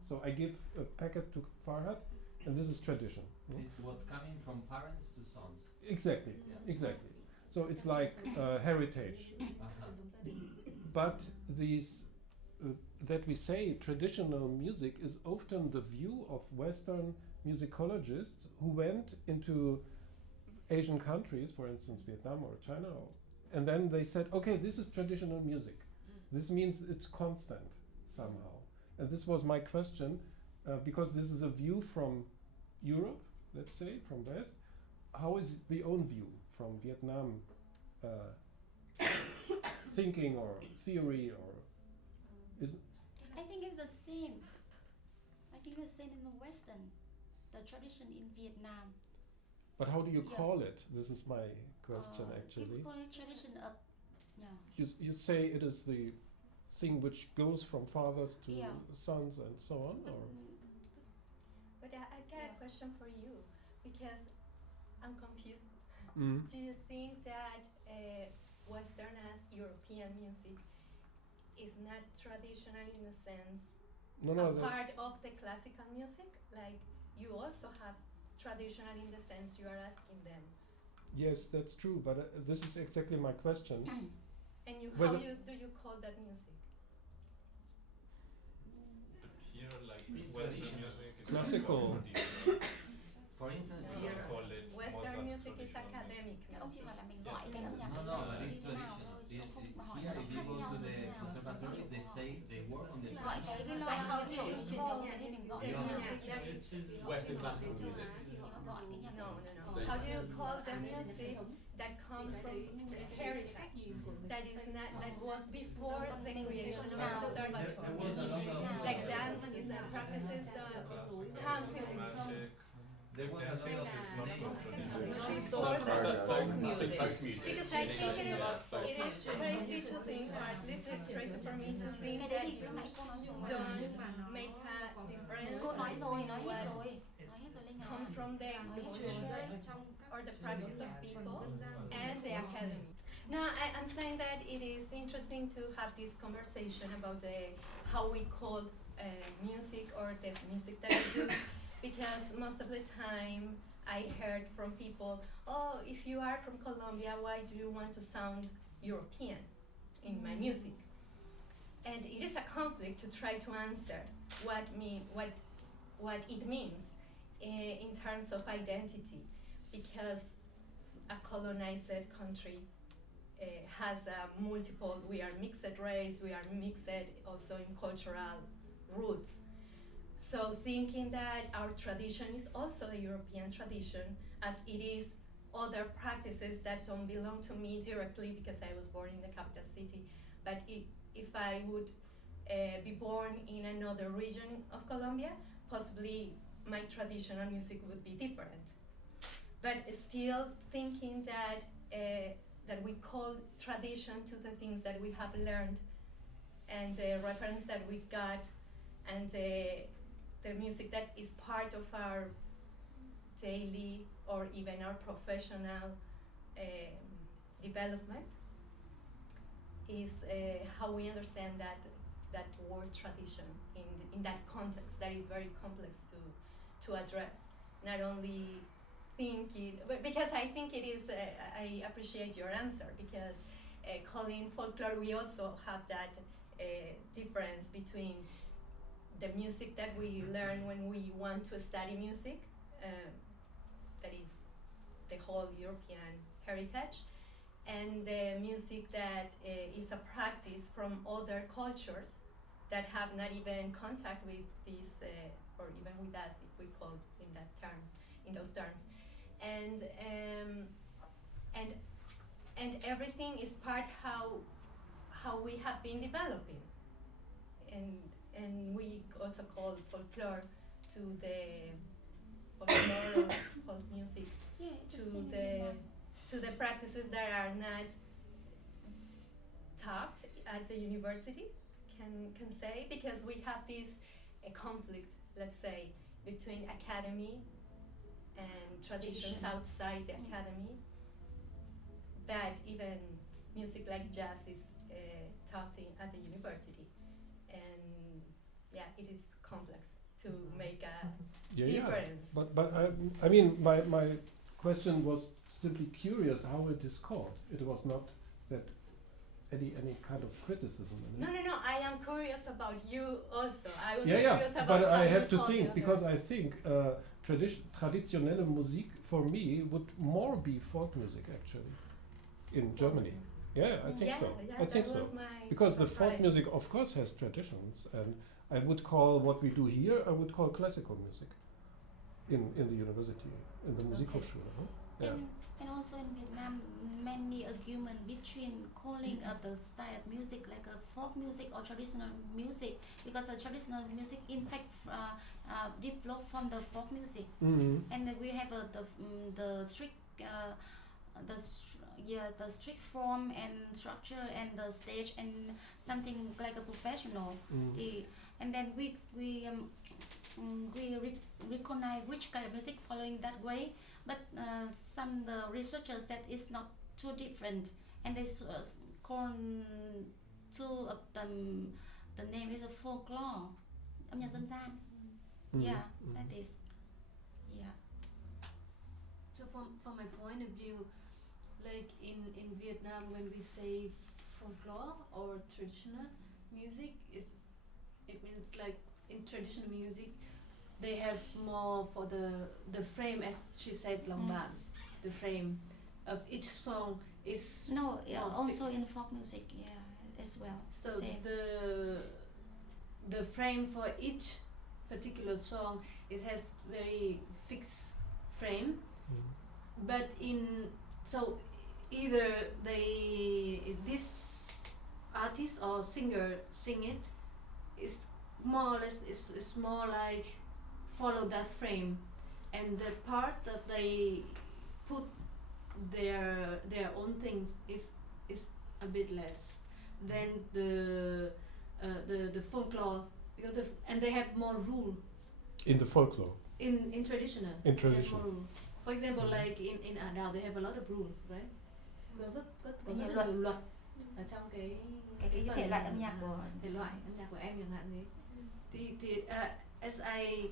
So I give a packet to Farhad and this is tradition. It's what coming from parents to sons. Exactly, exactly. So it's like heritage. But these that we say traditional music is often the view of Western musicologists who went into Asian countries, for instance Vietnam or China, and then they said, okay, this is traditional music. This means it's constant somehow. And this was my question, because this is a view from Europe, let's say, from West. How is the own view from Vietnam thinking or theory, or is I think it's the same. I think the same in the Western, the tradition in Vietnam. But how do you call it? This is my question actually. You call it tradition of, no. You say it is the thing which goes from fathers to sons and so on, or? But I got a question for you, because I'm confused. Do you think that Western as European music is not traditional in the sense part of the classical music? Like you also have traditional in the sense you are asking them. Yes, that's true, but this is exactly my question. And how do you call that music? But here, like It's Western traditional. music is Classical. For instance, We here, don't call it Western Mozart music is traditional academic Ông chỉ music. hỏi là mình gọi cái âm nhạc no, đấy no, là but it's như thế nào traditional. thôi, chứ không hỏi Here, là if khác you go nhau to như the thế nào. conservatories, they say they work on the Gọi tradition. cái loại âm nhạc truyền thống đấy thì mình gọi Yeah. cái nhạc. Western classical music. Gọi cái nhạc. No. How do you call the music that comes from heritage? That is not that was before the creation of the conservatory. Like dances and practices, tango. romantic. They want Dancing to is not cultural. She stole that folk music. Because I think it is crazy to think, or at least it's crazy for me to think that you don't make a difference between what comes from the cultures or the practice of people and the academy. No, I'm saying that it is interesting to have this conversation about how we call music or the music that we do, because most of the time I heard from people, oh, if you are from Colombia, why do you want to sound European in my music? And it is a conflict to try to answer what it means in terms of identity, because a colonized country has multiple, we are mixed race, we are mixed also in cultural roots. So thinking that our tradition is also a European tradition, as it is other practices that don't belong to me directly because I was born in the capital city, but if I would be born in another region of Colombia, possibly my traditional music would be different. But still thinking that that we call tradition to the things that we have learned and the reference that we got and the music that is part of our daily or even our professional development is how we understand that word tradition in that context that is very complex to address. Not only thinking, but because I think it is, I appreciate your answer, because calling folklore, we also have that difference between the music that we learn when we want to study music, that is the whole European heritage, and the music that is a practice from other cultures that have not even contact with this, or even with us, if we call in those terms. And everything is part how we have been developing, and we also call folklore to the folklore or folk music to the practices that are not taught at the university, can say, because we have this conflict, let's say, between academy and traditions outside the academy, that even music like jazz is taught at the university, and yeah, it is complex to make a difference. Yeah. But I mean, my question was simply curious how it is called. It was not that any kind of criticism in it. No, I am curious about you also. I was Yeah, curious about but how I you have to call think, it. because I think traditionelle Musik for me would more be folk music actually in Germany. Yeah, I think so. I think so. Because the folk music, of course, has traditions, and I would call what we do here, I would call classical music in the university, in the Musikhochschule. Huh? Yeah. And also in Vietnam, many argument between calling the style of music like a folk music or traditional music, because the traditional music in fact developed from the folk music, and then we have the strict the strict form and structure and the stage and something like a professional. And then we recognize which kind of music following that way, but some the researchers that is not too different, and they call two of them, the name is a folklore, âm nhạc dân gian. Yeah, that is. Yeah. So from my point of view, like in Vietnam, when we say folklore or traditional music, it means like in traditional music, they have more for the frame, as she said, Long Ban. The frame of each song is also in folk music, as well. So the frame for each particular song, it has very fixed frame, but so either this artist or singer sing it, is more or less is more like follow that frame, and the part that they put their own things is a bit less than the folklore, because and they have more rule In the folklore. in traditional. In They have traditional. more rule. For example, like in Ả Đào they have a lot of rule, right? Có rất Có nhiều là luật. nhiều luật ở trong cái Cái phần thể loại âm nhạc của thể loại âm nhạc của em chẳng hạn thế. As I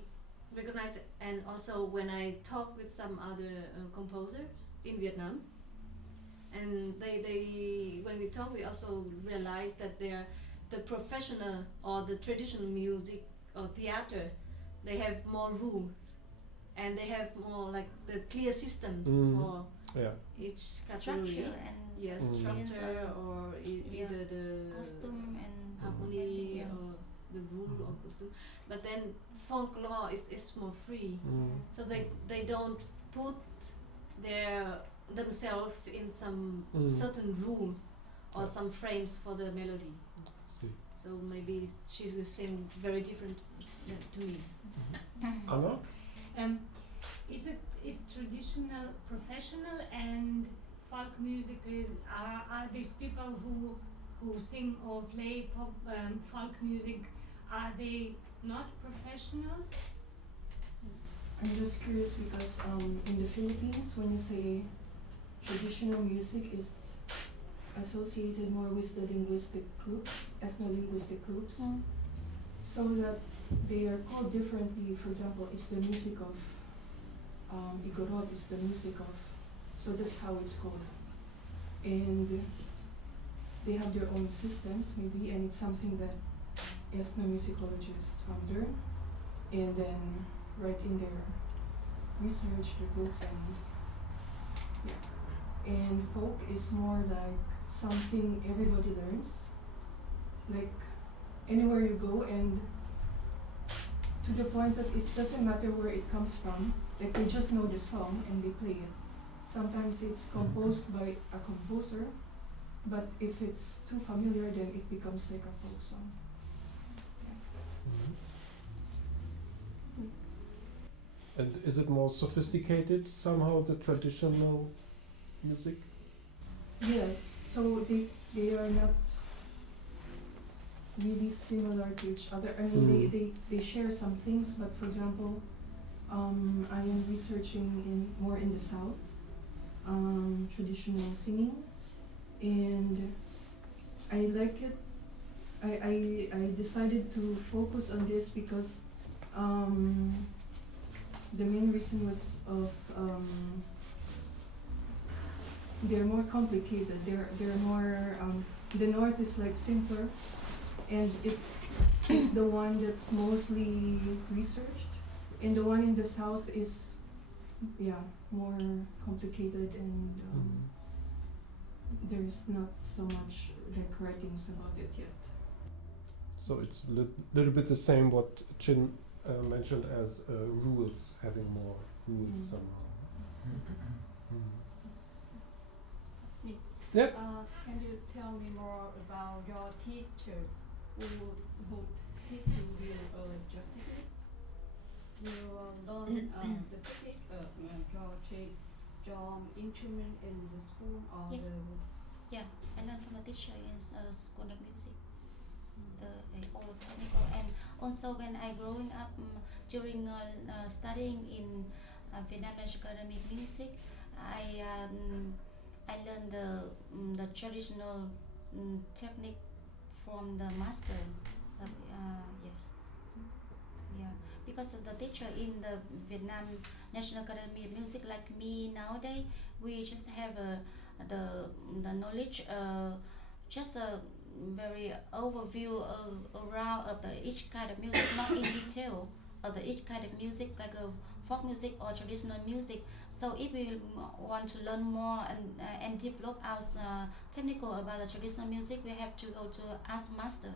recognize it, and also when I talk with some other composers in Vietnam, and they when we talk, we also realize that the professional or the traditional music or theater, they have more rules, and they have more like the clear systems for each category. structure and Yes, structure or either the costume and harmony or the rule or costume. But then folklore is more free, so they don't put themselves in some certain rule or some frames for the melody. So maybe she will sing very different to me. Anna? Is traditional professional and folk music are these people who sing or play pop folk music, are they not professionals? I'm just curious because in the Philippines, when you say traditional music is associated more with the linguistic groups, ethno-linguistic groups, so that they are called differently. For example, it's the music of Igorot, it's the music of, so that's how it's called. And they have their own systems maybe, and it's something that ethnomusicologists learn and then write in their research, their books, and folk is more like something everybody learns, like anywhere you go, and to the point that it doesn't matter where it comes from, like they just know the song and they play it. Sometimes it's composed by a composer, but if it's too familiar, then it becomes like a folk song. And is it more sophisticated somehow, the traditional music? Yes, so they are not really similar to each other. I mean, they share some things, but for example, I am researching more in the south, traditional singing, and I like it. I decided to focus on this because the main reason was they're more complicated. They're more the north is like simpler, and it's the one that's mostly researched, and the one in the south is more complicated, and there's not so much like writings about it yet. So it's a little bit the same what Chin mentioned as rules, having more rules somehow. Yeah. Can you tell me more about your teacher who teaching you your technique? You learn the technique your instrument in the school or Yes. the I learned from a teacher in school of music, the all technical, and also when I growing up during studying in Vietnam National Academy of Music, I learned the traditional technique from the master. Yes, because of the teacher in the Vietnam National Academy of Music, like me nowadays, we just have the knowledge, just a very overview around of the each kind of music, not in detail of the each kind of music, like a folk music or traditional music. So if we want to learn more and develop our technical about the traditional music, we have to go to ask master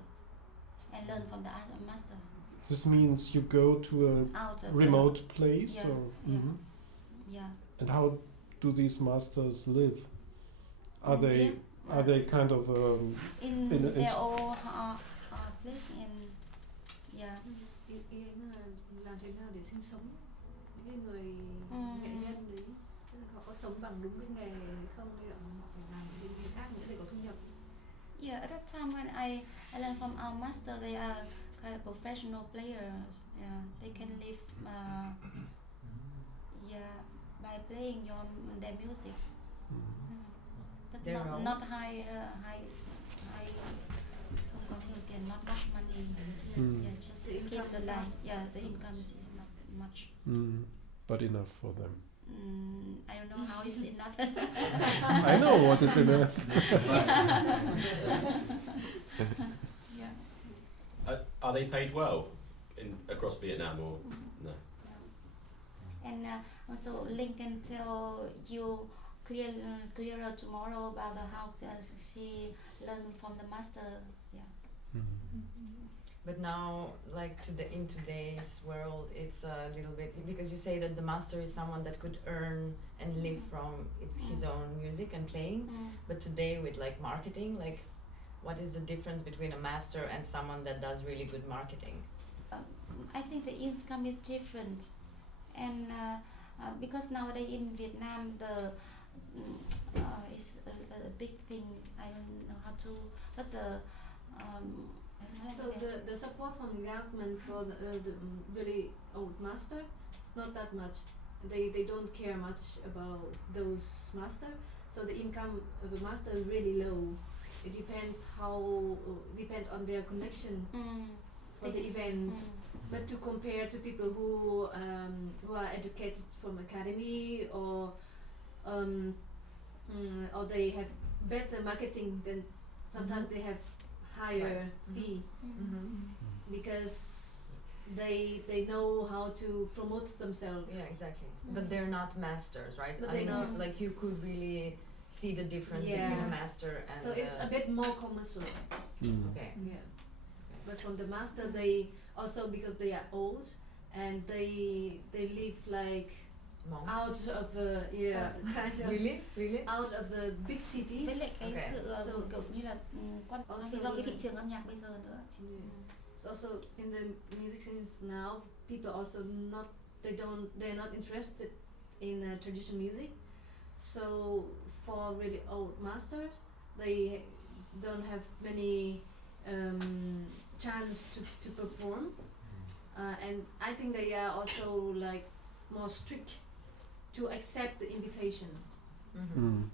and learn from the master. This means you go to a remote place, or And how do these masters live? Are they kind of in their own place in Ý em là làm thế nào để sinh sống, để cái người nghệ nhân đấy, tức là họ có sống bằng đúng cái nghề không, hay là họ phải làm cái nghề khác nữa để có thu nhập. Yeah, at that time when I learned from our master, they are kind of professional players. Yeah, they can live by playing their music. But Their own. not high, không có nhiều tiền, not much money. Yeah, just The keep income the is life. not Yeah, the so income is not much. But enough for them. I don't know how is enough. I know what is enough. Yeah. Are they paid well across Vietnam or no? And also Link can tell you clearer tomorrow about how she learned from the master. Yeah. But now, like in today's world, it's a little bit, because you say that the master is someone that could earn and live from his own music and playing. But today with like marketing, like what is the difference between a master and someone that does really good marketing? I think the income is different, and because nowadays in Vietnam the is a big thing. I don't know how to, but So the support from government for the really old master is not that much. They don't care much about those master. So the income of a master is really low. It depends depend on their connection for the events. But to compare to people who are educated from academy or they have better marketing, then sometimes they have higher fee because they know how to promote themselves. Yeah, exactly. But they're not masters, right? But I mean, like you could really see the difference between a master and so it's a bit more commercial. Okay. Yeah. But from the master, they also, because they are old and they live like monks out of kind of really out of the big cities. Với lại cái sự kiểu như là do cái thị trường âm nhạc bây giờ nữa. So also in the music scenes now, people also they're not interested in traditional music. So for really old masters, they don't have many chance to perform, and I think they are also like more strict to accept the invitation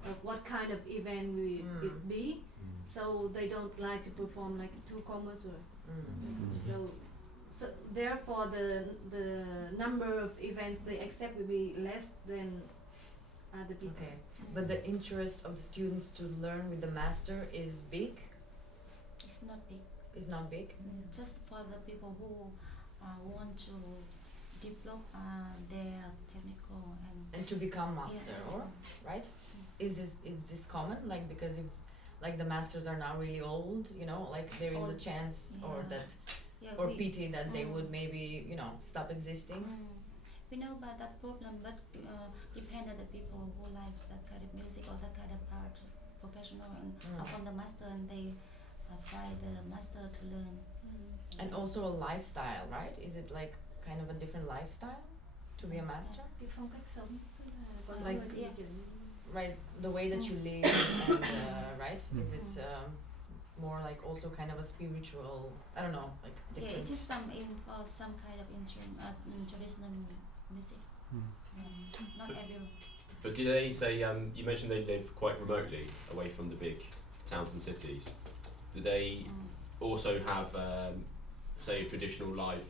of what kind of event it be. So they don't like to perform like too commercial. So therefore the number of events they accept will be less than other people. Okay. But the interest of the students to learn with the master is big? It's not big. It's not big? Just for the people who want to develop their technical and to become master, or right? Is this common? Like, because if like the masters are now really old, you know, like there is a chance or that or pity that they would maybe, you know, stop existing. We know about that problem, but depend on the people who like that kind of music or that kind of art, professional and from the master, and they find the master to learn. And also a lifestyle, right? Is it like kind of a different lifestyle to be a master? Cái phong cách sống, Like right, the way that you live and right? Is it more like also kind of a spiritual, I don't know, like different? Yeah, it is some kind of traditional music. Not everyone. But do they say, you mentioned they live quite remotely away from the big towns and cities. Do they also have, say, traditional live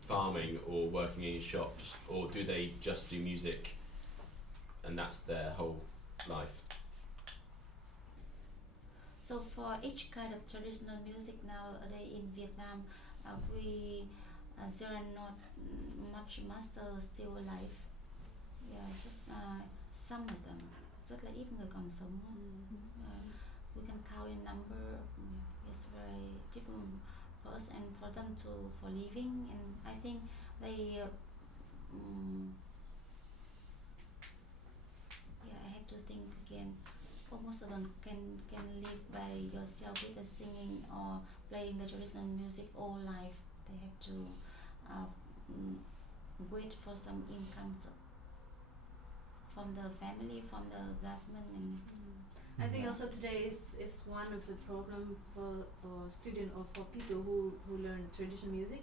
farming or working in shops, or do they just do music and that's their whole life? So for each kind of traditional music nowadays in Vietnam, there are not much masters still alive. Yeah, just some of them. Rất là ít người còn sống. We can count a number. It's very difficult for us and for them for living. And I think they. I have to think again. Most of them can live by yourself with the singing or playing the traditional music all life. They have to wait for some income from the family, from the government, and I think also today is one of the problem for students or for people who learn traditional music,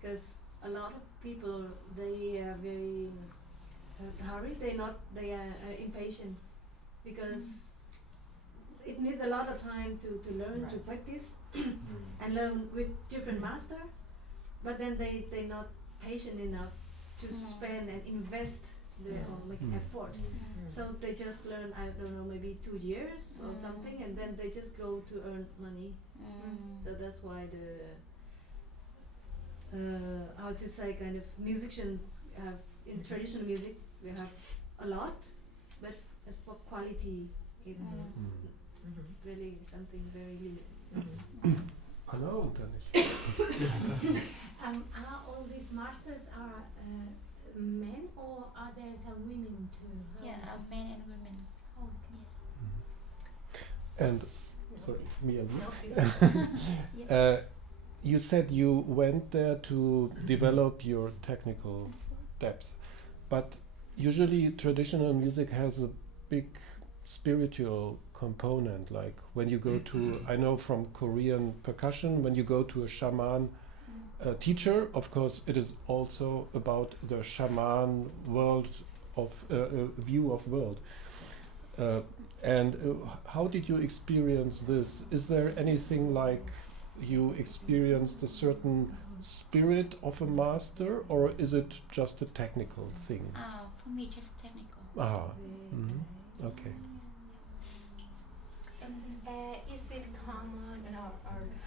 because a lot of people, they are very hurry. They are impatient, because it needs a lot of time to learn, to practice, and learn with different master. But then they not patient enough to spend and invest or make effort. So they just learn, I don't know, maybe 2 years or something, and then they just go to earn money. So that's why how to say, kind of musicians have in traditional music, we have a lot, but as for quality, it's really something very limited. Anna und dann ich. Are all these masters are men, or are there some women too? Men and women. Oh, Yes. And sorry, me and you. Yes. You said you went there to develop your technical depth, but usually traditional music has a big spiritual component. Like when you go to, I know from Korean percussion, when you go to a shaman teacher, of course, it is also about the shaman world of view of world. And how did you experience this? Is there anything like you experienced a certain spirit of a master, or is it just a technical thing? For me, just technical. Okay. Is it common, or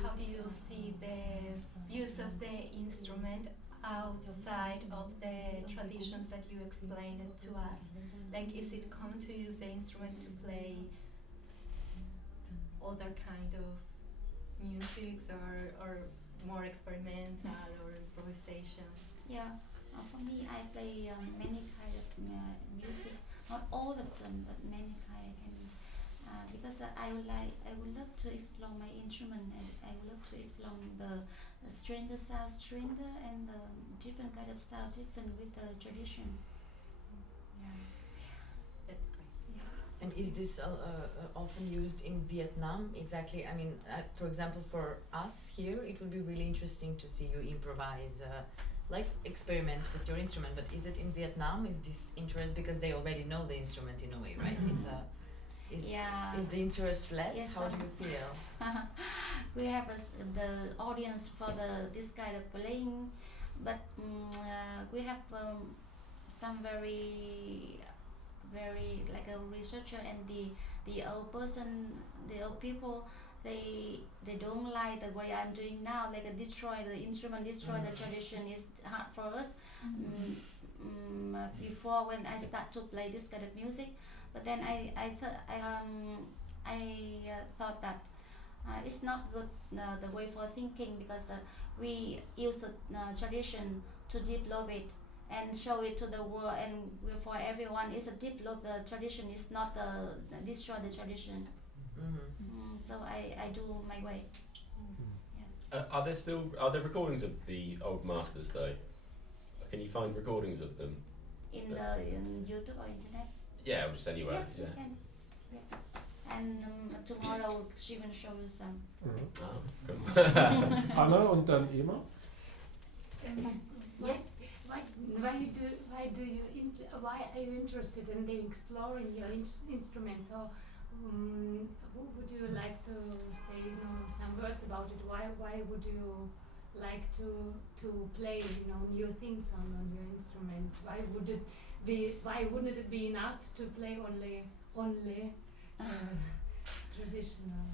how do you see the use of the instrument outside of the traditions that you explained to us? Like, is it common to use the instrument to play other kind of music, or more experimental or improvisation? Yeah, for me, I play many kind of music. Not all of them, but many kind. Because I would love to explore my instrument, and I would love to explore the string, the sound stringer, and the different kind of sound, different with the tradition. That's great. Yeah. And is this often used in Vietnam? Exactly. I mean, for example, for us here, it would be really interesting to see you improvise, like experiment with your instrument. But is it in Vietnam? Is this interest because they already know the instrument in a way, right? Is the interest less? Yes, How do you feel? We have the audience for this kind of playing, but we have some very like a researcher, and the old people, they don't like the way I'm doing now, like destroy the instrument, destroy the tradition. Is hard for us. Before, when I start to play this kind of music, but then I thought that it's not good, the way for thinking, because we use the tradition to develop it and show it to the world, and for everyone is a develop the tradition, is not destroy the tradition. So I do my way. Yeah. Are there recordings of the old masters though? Can you find recordings of them? In YouTube or internet? Yeah, or just anywhere. Yeah. You can. Yeah. And tomorrow she will show you some. Cool. Anna und dann Emma. Yes. Why are you interested in exploring your instruments? Or who would you like to say, some words about it? Why would you like to play, new things on your instrument? Why wouldn't it be enough to play only traditional?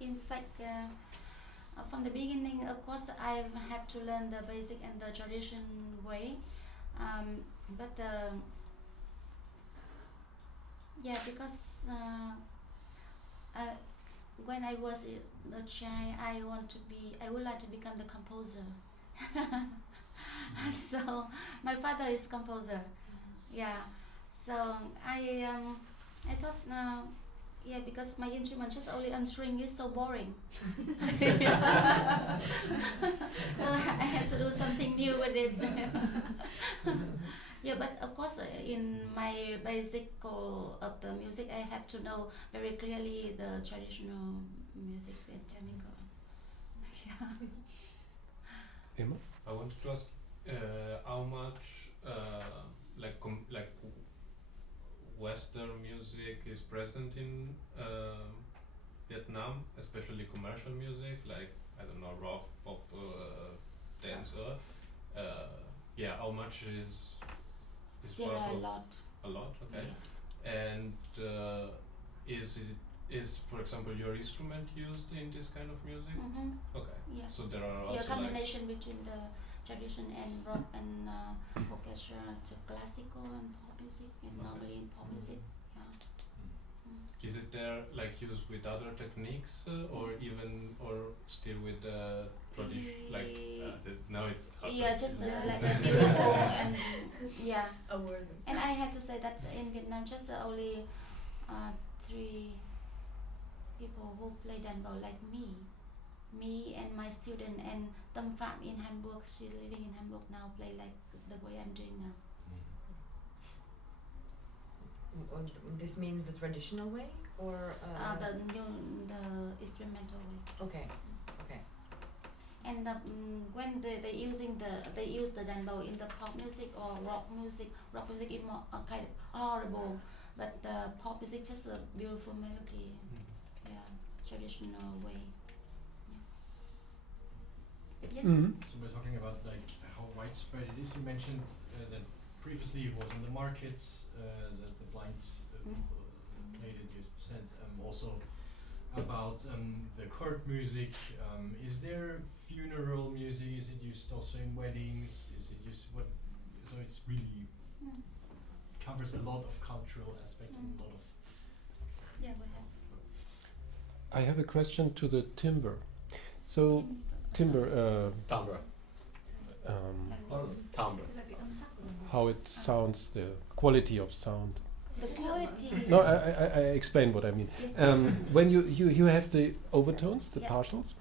In fact, from the beginning, of course, I have to learn the basic and the tradition way. But because when I was a child, I would like to become the composer. So my father is composer. Yeah. So I thought Yeah, because my instrument just only on string is so boring. So I have to do something new with this. Yeah, but of course, in my basic goal of the music, I have to know very clearly the traditional music in Tamiko. Yeah. Emma? I wanted to ask how much like Western music is present in Vietnam, especially commercial music, like I don't know, rock, pop, dance. Yeah, how much is Zero, part a of- lot. A lot, okay. Yes. And is for example your instrument used in this kind of music? Mm-hmm. Okay. Yeah. So there are Yeah, also like combination between the tradition and rock and orchestra to classical and pop music, and Okay. normally in pop music. Yeah. is it there like used with other techniques or even or still with tradition like now it's Yeah, just like a beautiful and yeah. Awareness. And I have to say that in Vietnam, just only 3 people who play Đàn Bầu like me and my student, and Tâm Phạm in Hamburg. She's living in Hamburg now. Play like the way I'm doing now. This means the traditional way, or The instrumental way. okay, okay. And when they use the Đàn Bầu in the pop music or rock music is more kind of horrible, but the pop music just a beautiful melody. Yeah, traditional way. Yeah. Yes. So we're talking about like how widespread it is. You mentioned that previously it was in the markets, that the blind played it 10%. Also about the court music. Is there funeral music? Is it used also in weddings? Is it used what? So it's really covers a lot of cultural aspects and a lot of. Yeah, we have. I have a question to the timbre. So, timbre, Timbre. Timbre. how it sounds, the quality of sound. The quality. No, I explain what I mean. Yes. When you have the overtones, the Yeah. partials,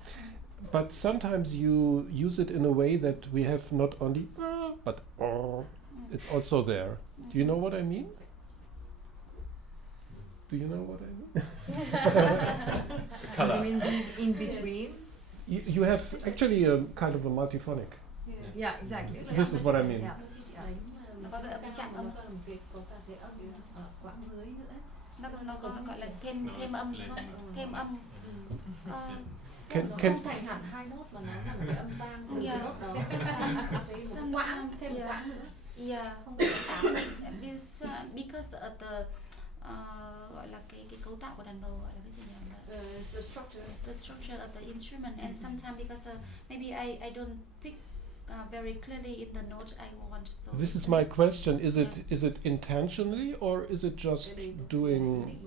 but sometimes you use it in a way that we have not only but it's also there. Do you know what I mean? Do you know what I mean? The colour. You mean these in between? You have actually a kind of a multiphonic. Yeah, exactly. This is what I mean. Yeah. Nó có cái chạm âm. Nó có gọi là thêm âm đúng không? Thêm âm. Can không thành hẳn 2 nốt mà nó là một cái âm vang từ cái nốt đó. Thêm quãng nữa. Yeah. Because of the gọi là cái cấu tạo của đàn bầu, gọi là cái gì nhỉ? The structure of the instrument, and sometimes because maybe I don't pick very clearly in the note I want. So This is my question. Is it intentionally or is it just doing?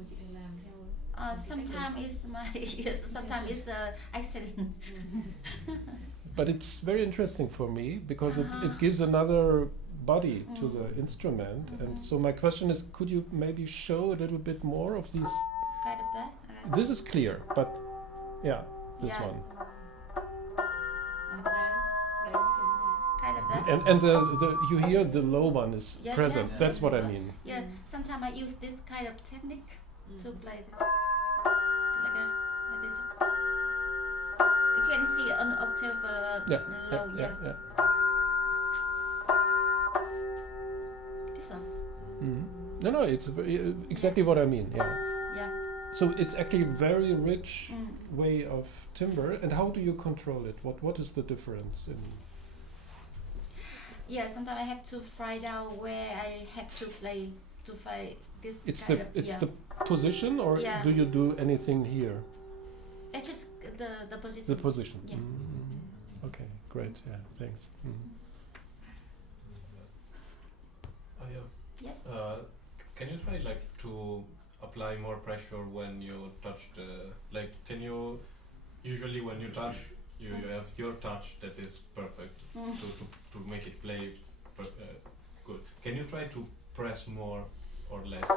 Sometimes it's my sometimes it's accident. But it's very interesting for me because it gives another body to the instrument. And so my question is, could you maybe show a little bit more of these? Kind of that. This is clear, but yeah, this Yeah. one. Kind of that. And the you hear the low one is Yeah, present. yeah, That's what I yeah. mean. Yeah, sometimes I use this kind of technique to play like this. You can see an octave low. Yeah. This one. No, it's exactly what I mean. Yeah. Yeah. So it's actually a very rich way of timbre. And how do you control it? What is the difference in? Yeah, sometimes I have to find out where I have to play this. It's kind the of, the position, or Yeah. do you do anything here? It's just the position. The position. Yeah. Okay, great. Yeah, thanks. Yes. Can you try like to apply more pressure when you touch the like? Can you usually when you touch you have your touch that is perfect to make it play good. Can you try to press more or less?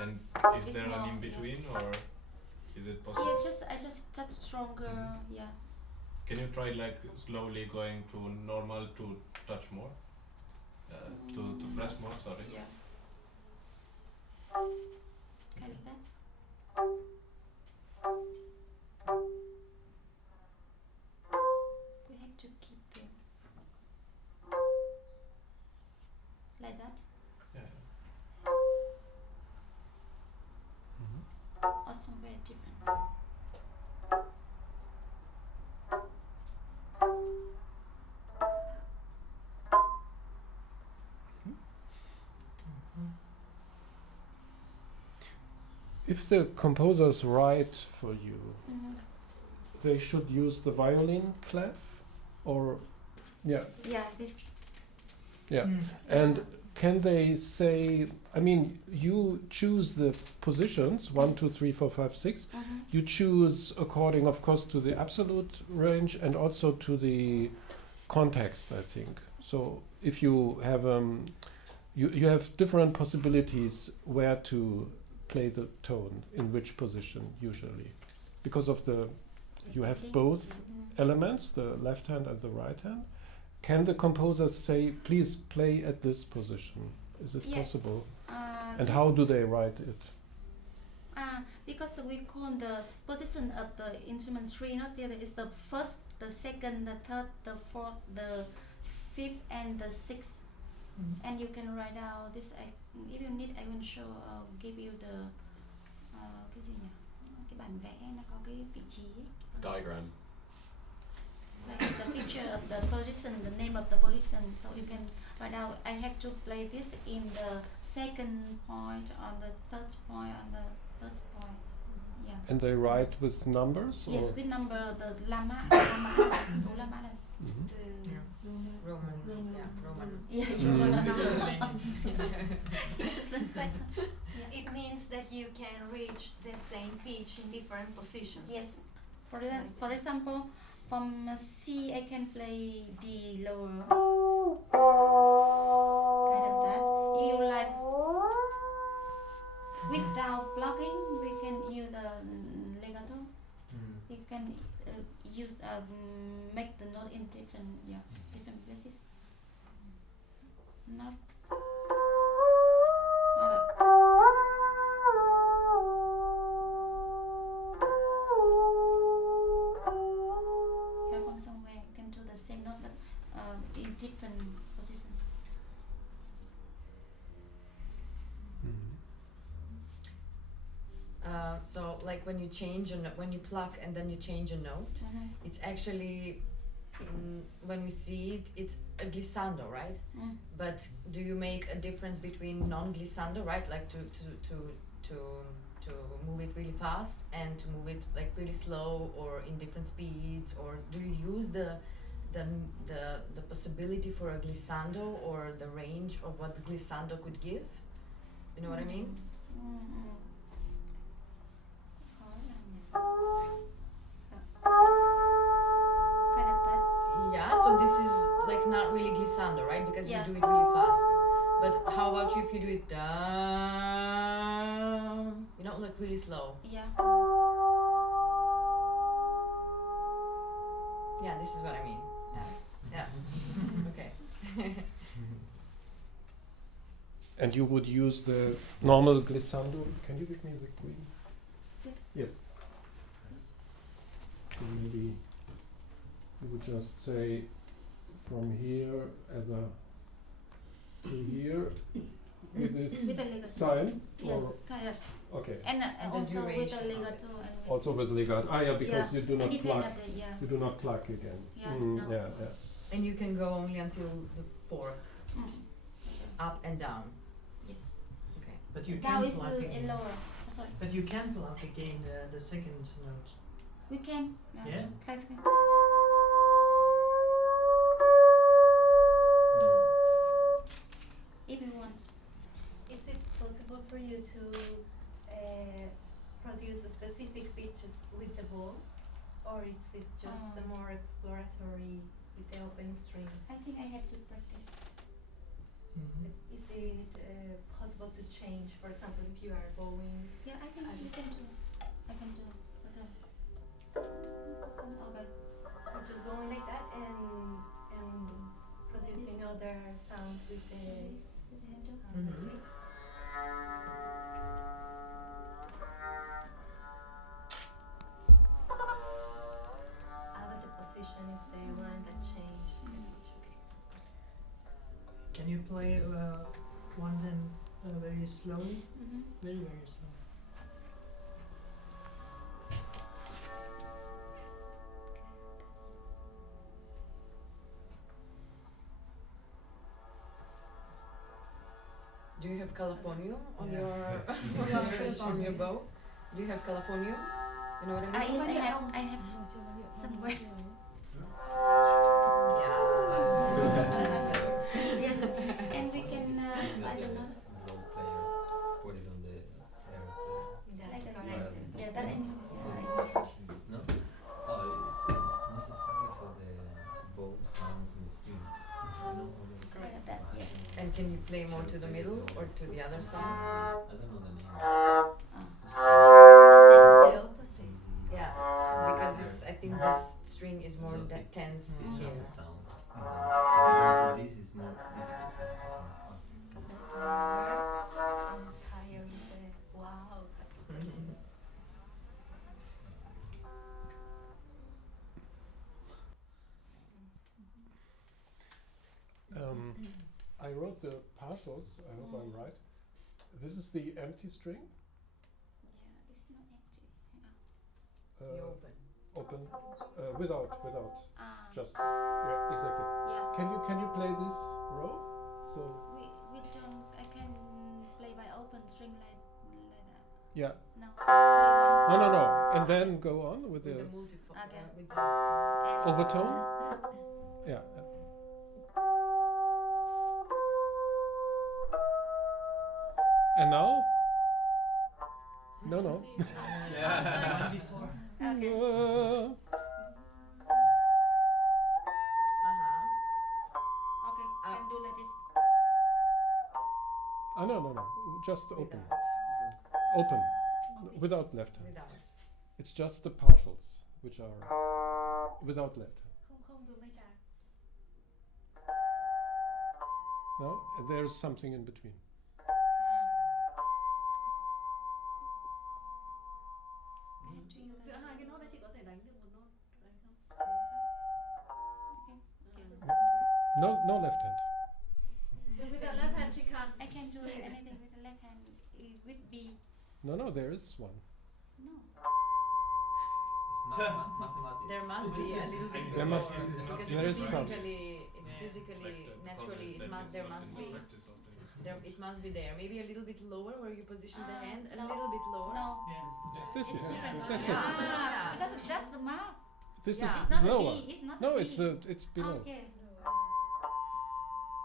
And is It's there an more, in between, or is it possible? Yeah, I just touch stronger. Yeah. Can you try like slowly going to normal to touch more? To press more, sorry. Yeah. Kind of that. We have to keep them like that. Yeah. Or somewhere different. If the composers write for you, they should use the violin clef, or Yeah, this. yeah. And can they say? I mean, you choose the positions 1, 2, 3, 4, 5, 6. You choose according, of course, to the absolute range and also to the context, I think. So if you have you have different possibilities where to play the tone in which position usually, because of the you have both elements, the left hand and the right hand. Can the composers say, please play at this position? Is it possible? And how do they write it? Because we call the position of the instrument three notes there is the first, the second, the third, the fourth, the fifth, and the sixth. And you can write out this. If you need, I will show. Give you the cái gì nhỉ? Cái bản vẽ nó có cái vị trí ấy. Diagram. Like the picture of the position, the name of the position, so you can write out. I have to play this in the second point, on the third point, on the third point. Yeah. And they write with numbers? Yes, or? with number, the lama, số lama này. Roman. Yeah, It means that you can reach the same pitch in different positions. Yes. For example, from C I can play D lower. Kind of that. If you like, without blocking, we can use the legato. You can use make the note in different places. Not. Here from somewhere you can do the same note, but in different positions. So like when you change when you pluck and then you change a note, it's actually when we see it, it's a glissando, right? But do you make a difference between non-glissando, right? Like to move it really fast and to move it like really slow or in different speeds, or do you use the possibility for a glissando or the range of what the glissando could give? You know what I mean? Kind of that. Yeah, so this is like not really glissando, right? Because you do it really fast. But how about you if you do it down, you know, like really slow? Yeah. Yeah, this is what I mean. Yeah. Okay. And you would use the normal glissando. Can you give me the green? Yes. So maybe you would just say from here as a to here with this With a legato. sign? Yes, or kind of. Okay. And also with duration a of legato. And Also with legato. Because you do not depend pluck. on the, You do not pluck again. Yeah, no. Yeah. And you can go only until the fourth, up and down. Yes. Okay. But you Down can is pluck again. lower. Sorry. But you can pluck again the second note. We can. Yeah? Classical. If you want. Is it possible for you to produce specific pitches with the bow, or is it just a more exploratory with the open string? I think I have to practice. Is it possible to change? For example, if you are going, Yeah, I can do. I can do. Okay. or just going like that and producing other sounds with the Mhm. but the position is the one that changed. Okay. Can you play one of them very slowly? Mm-hmm. Very, very slow. Do you have Californium on Yeah. your on your bow? Do you have Californium? You know what I mean? Yes, I have somewhere. Yeah, that's better. Yes, and we can find the one. Role players put it on the Like That's that. what I did. Yeah, that I know. no? Oh, it's necessary for the bow sounds in the string. You know, all the Like that, yes. And can you play more to the middle or to the other side? I don't know the name. The opposite. Yeah, because it's I think this string is more that tense It's just here. a sound. This is more difficult. And it's higher in the wow. That's Mhm. I wrote the partials. I hope I'm right. This is the empty string. Yeah, it's not empty. The Uh, open. open. Without. Just. Yeah. Yeah. Exactly. Yeah. Can you play this row? So. We don't. I can play by open string like that. Yeah. No. Only one No. side. And then go on with With the the multiphone. Okay. With the overtone. Yeah. And now? No. One before. Okay. Okay. Can do like this. No. Just open. Without. Open. Without left hand. Without. It's just the partials, which are without left hand. Không dùng tay trái. No? There's something in between. Giữa hai cái nốt đấy chị có thể đánh được một nốt đánh không? No left hand. With the left hand she can. I can do anything with the left hand. With B. No, there is one. No. It's mathematics. There must be a little bit. There must be. Because There it's is some. physically, naturally, there must be. It must be there. Maybe a little bit lower where you position the hand. A No. little bit lower. No. This It's is. different. That's Yeah. it. Yeah. Because that's the mark. This Yeah. is It's not lower. a B. It's not No, a B. it's below. Okay.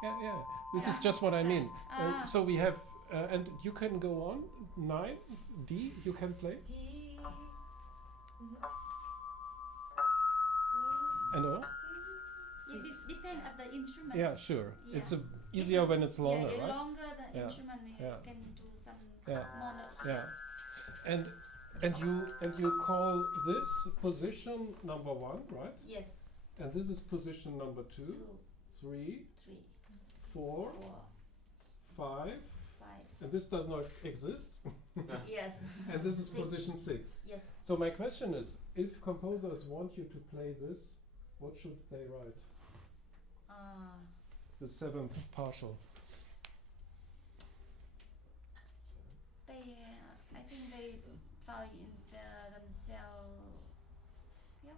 Yeah. This is Yeah. just what I mean. Ah. So we have, and you can go on. 9 D. You can play. D. And O. It depends on the instrument. Yeah, sure. Yeah. It's easier when it's longer, yeah, right? longer the Yeah. instrument, you Yeah. can do some Yeah. more. Yeah, and you call this position number 1, right? Yes. And this is position number 2, 2, 3, 3, 4, 4, 5, 5. and this does not exist. Yes. And this is 6. position 6. Yes. So my question is, if composers want you to play this, what should they write? The 7th partial. They, I think they found themselves. Yeah.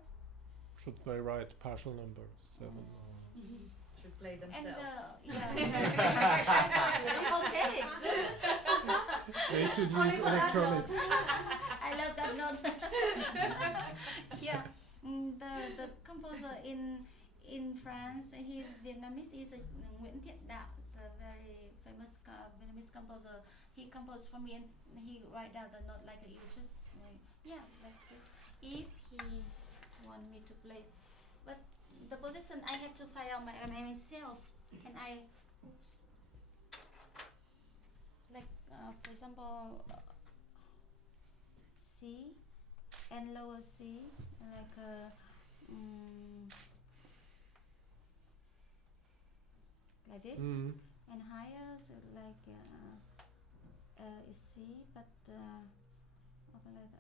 Should they write partial number 7? Should play And themselves. okay. They should use electronics. I love that note. Yeah. The composer in France, he's Vietnamese, is Nguyễn Thiện Đạo, the very famous Vietnamese composer. He composed for me and he write down the note like you just like this. If he want me to play, but the position I have to find out myself, and for example, C and lower C, like like this, and higher, so like is C, but okay, like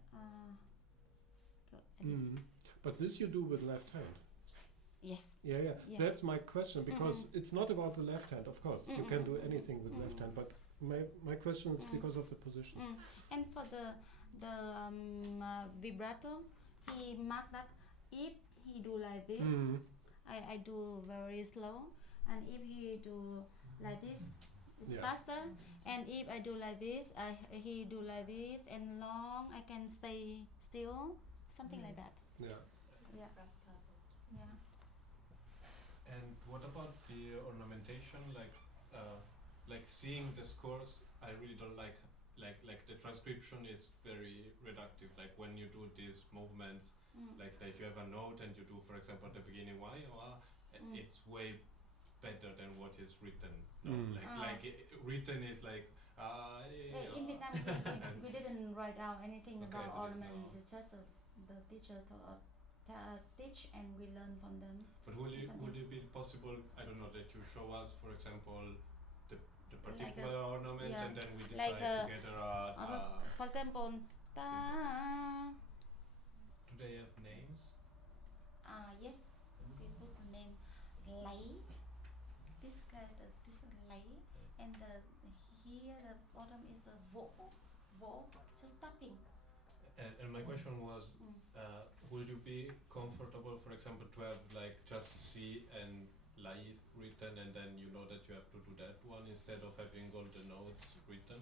this. But this you do with left hand. Yes. Yeah. That's my question, because it's not about the left hand, of course. You can do anything with left hand, but my question is because of the position. And for the vibrato, he marked that if he do like this, I do very slow, and if he do like this, it's faster, and if I do like this, he do like this, and long, I can stay still, something like that. Yeah. And what about the ornamentation? Like seeing the scores, I really don't like the transcription is very reductive. Like when you do these movements, like you have a note and you do, for example, at the beginning it's way better than what is written. Written is like. In Vietnam, we didn't write down anything about ornament. It's just the teacher teach, and we learn from them. But would it be possible? I don't know, that you show us, for example, the particular ornament, and then we decide together. For example, ta. Do they have names? Yes. We put the name lay. This guy, this is lay, and here the bottom is a vo, just tapping. And my question was, will you be comfortable, for example, to have like just C and Lai written, and then you know that you have to do that one instead of having all the notes written?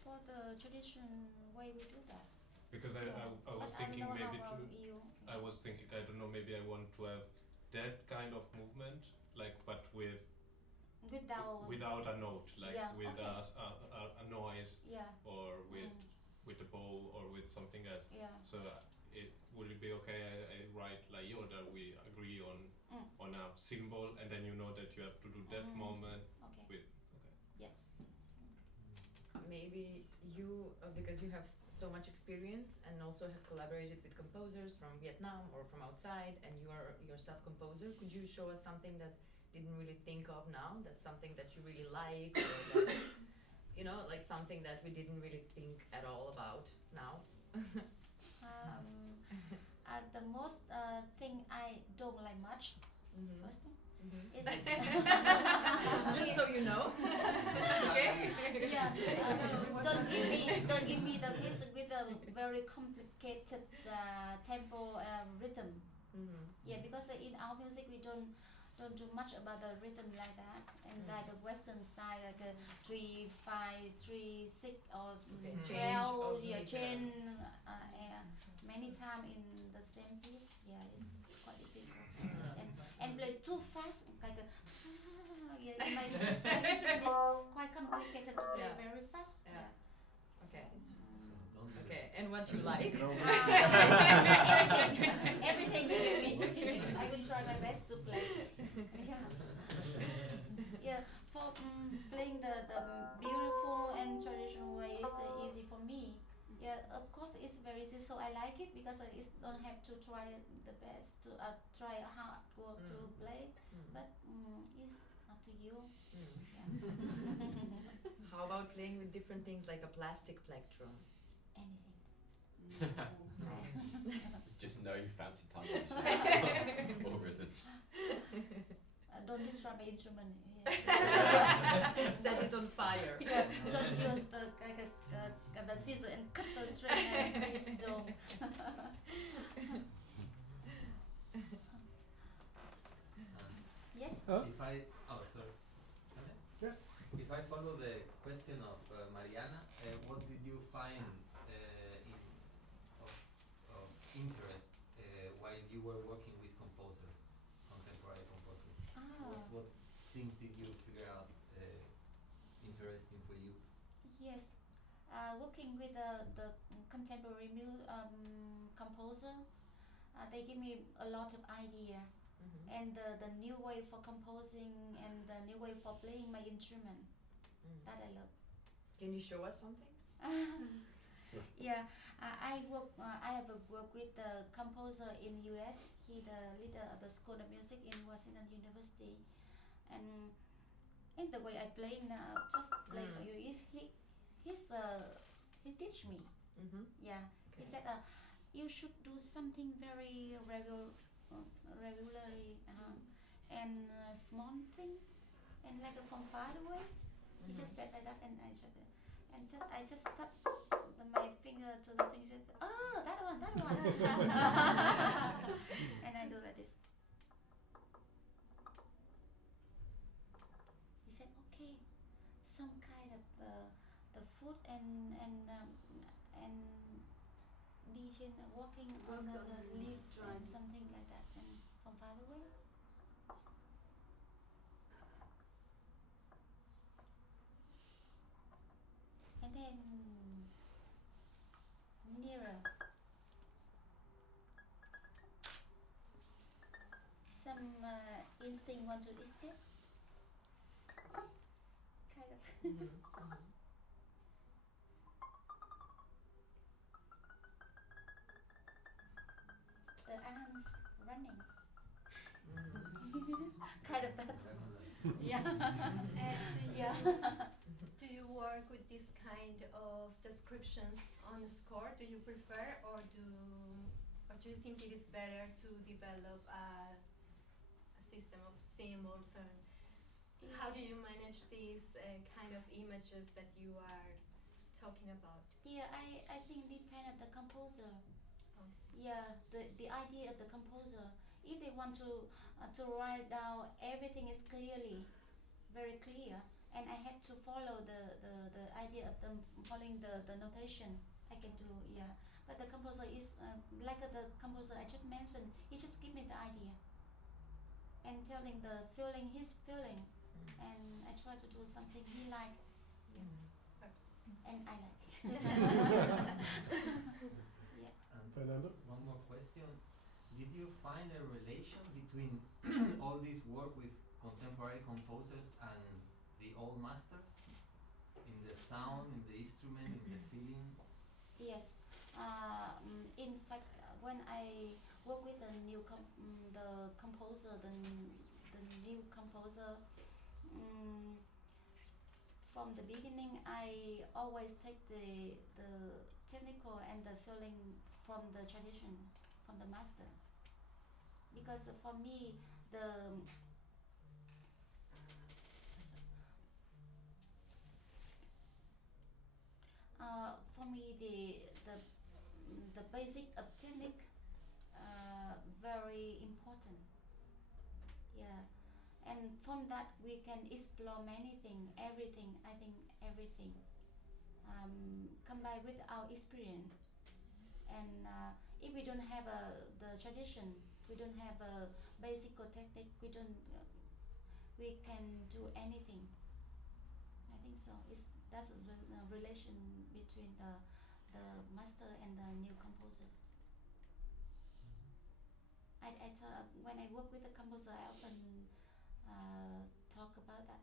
For the tradition way we do that. Because I was thinking maybe I was thinking, I don't know, maybe I want to have that kind of movement, like, but without a note, like with a noise, or with a bow, or with something else. So would it be okay? I write like that we agree on a symbol, and then you know that you have to do that moment with. Yes. Maybe you, because you have so much experience and also have collaborated with composers from Vietnam or from outside, and you are yourself composer, could you show us something that didn't really think of now, that's something that you really like, or that, like something that we didn't really think at all about now? The most thing I don't like much, first thing, is just so you know. Okay. Don't give me the piece with a very complicated tempo rhythm. Because in our music we don't do much about the rhythm like that, and like a Western style, like a 3/5, 3/6, or 12. Change many times in the same piece. It's quite difficult. And play too fast, like a my instrument is quite complicated to play very fast. Okay. Okay, and what you like? Everything. I will try my best to play. For playing the beautiful and traditional way is easy for me. Of course it's very easy, so I like it because I don't have to try the best to try hard work to play, but it's up to you. How about playing with different things like a plastic plectrum? Anything. Just no fancy titles or rhythms. Don't destroy my instrument. Set it on fire. Don't use the scissor and cut the string and please don't. Yes? If I follow the question of Mariana, what did you find of interest while you were working with composers, contemporary composers? What things did you figure out interesting for you? Yes, working with the contemporary composer, they give me a lot of idea, and the new way for composing and the new way for playing my instrument. That I love. Can you show us something? Yeah, I work. I have worked with the composer in U.S. He the leader of the School of Music in Washington University, and in the way I play now, just play for you. He teach me. Mm-hmm. Yeah, Okay. he said you should do something very regularly and small thing and like from far away. He just said like that, and I just touch my finger to the string. He said, "Oh, that one." And I do like this. He said, "Okay, some kind of the foot and DJ walking on the leaf and something like that, and from far away." And then nearer, some instinct want to escape, kind of. The ants running. Kind of that. Yeah. Do you work with this kind of descriptions on the score? Do you prefer, or do you think it is better to develop a system of symbols? And how do you manage these kind of images that you are talking about? Yeah, I think depend on the composer. Yeah, the idea of the composer. If they want to write down everything is very clear, and I have to follow the idea of them following the notation, I can do, yeah. But the composer is like the composer I just mentioned. He just give me the idea and telling the feeling, his feeling, and I try to do something he like, yeah. And I like. Yeah. Fernando? One more question. Did you find a relation between all this work with contemporary composers and the old masters? In the sound, in the instrument, in the feeling? Yes. In fact, when I work with the new the composer, the new composer, from the beginning, I always take the technical and the feeling from the tradition, from the master. Because for me, the basic of technique very important. Yeah, and from that we can explore many things, everything. I think everything combined with our experience. And if we don't have the tradition, we don't have a basic technique, we can do anything. I think so. That's a relation between the master and the new composer. When I work with the composer, I often talk about that.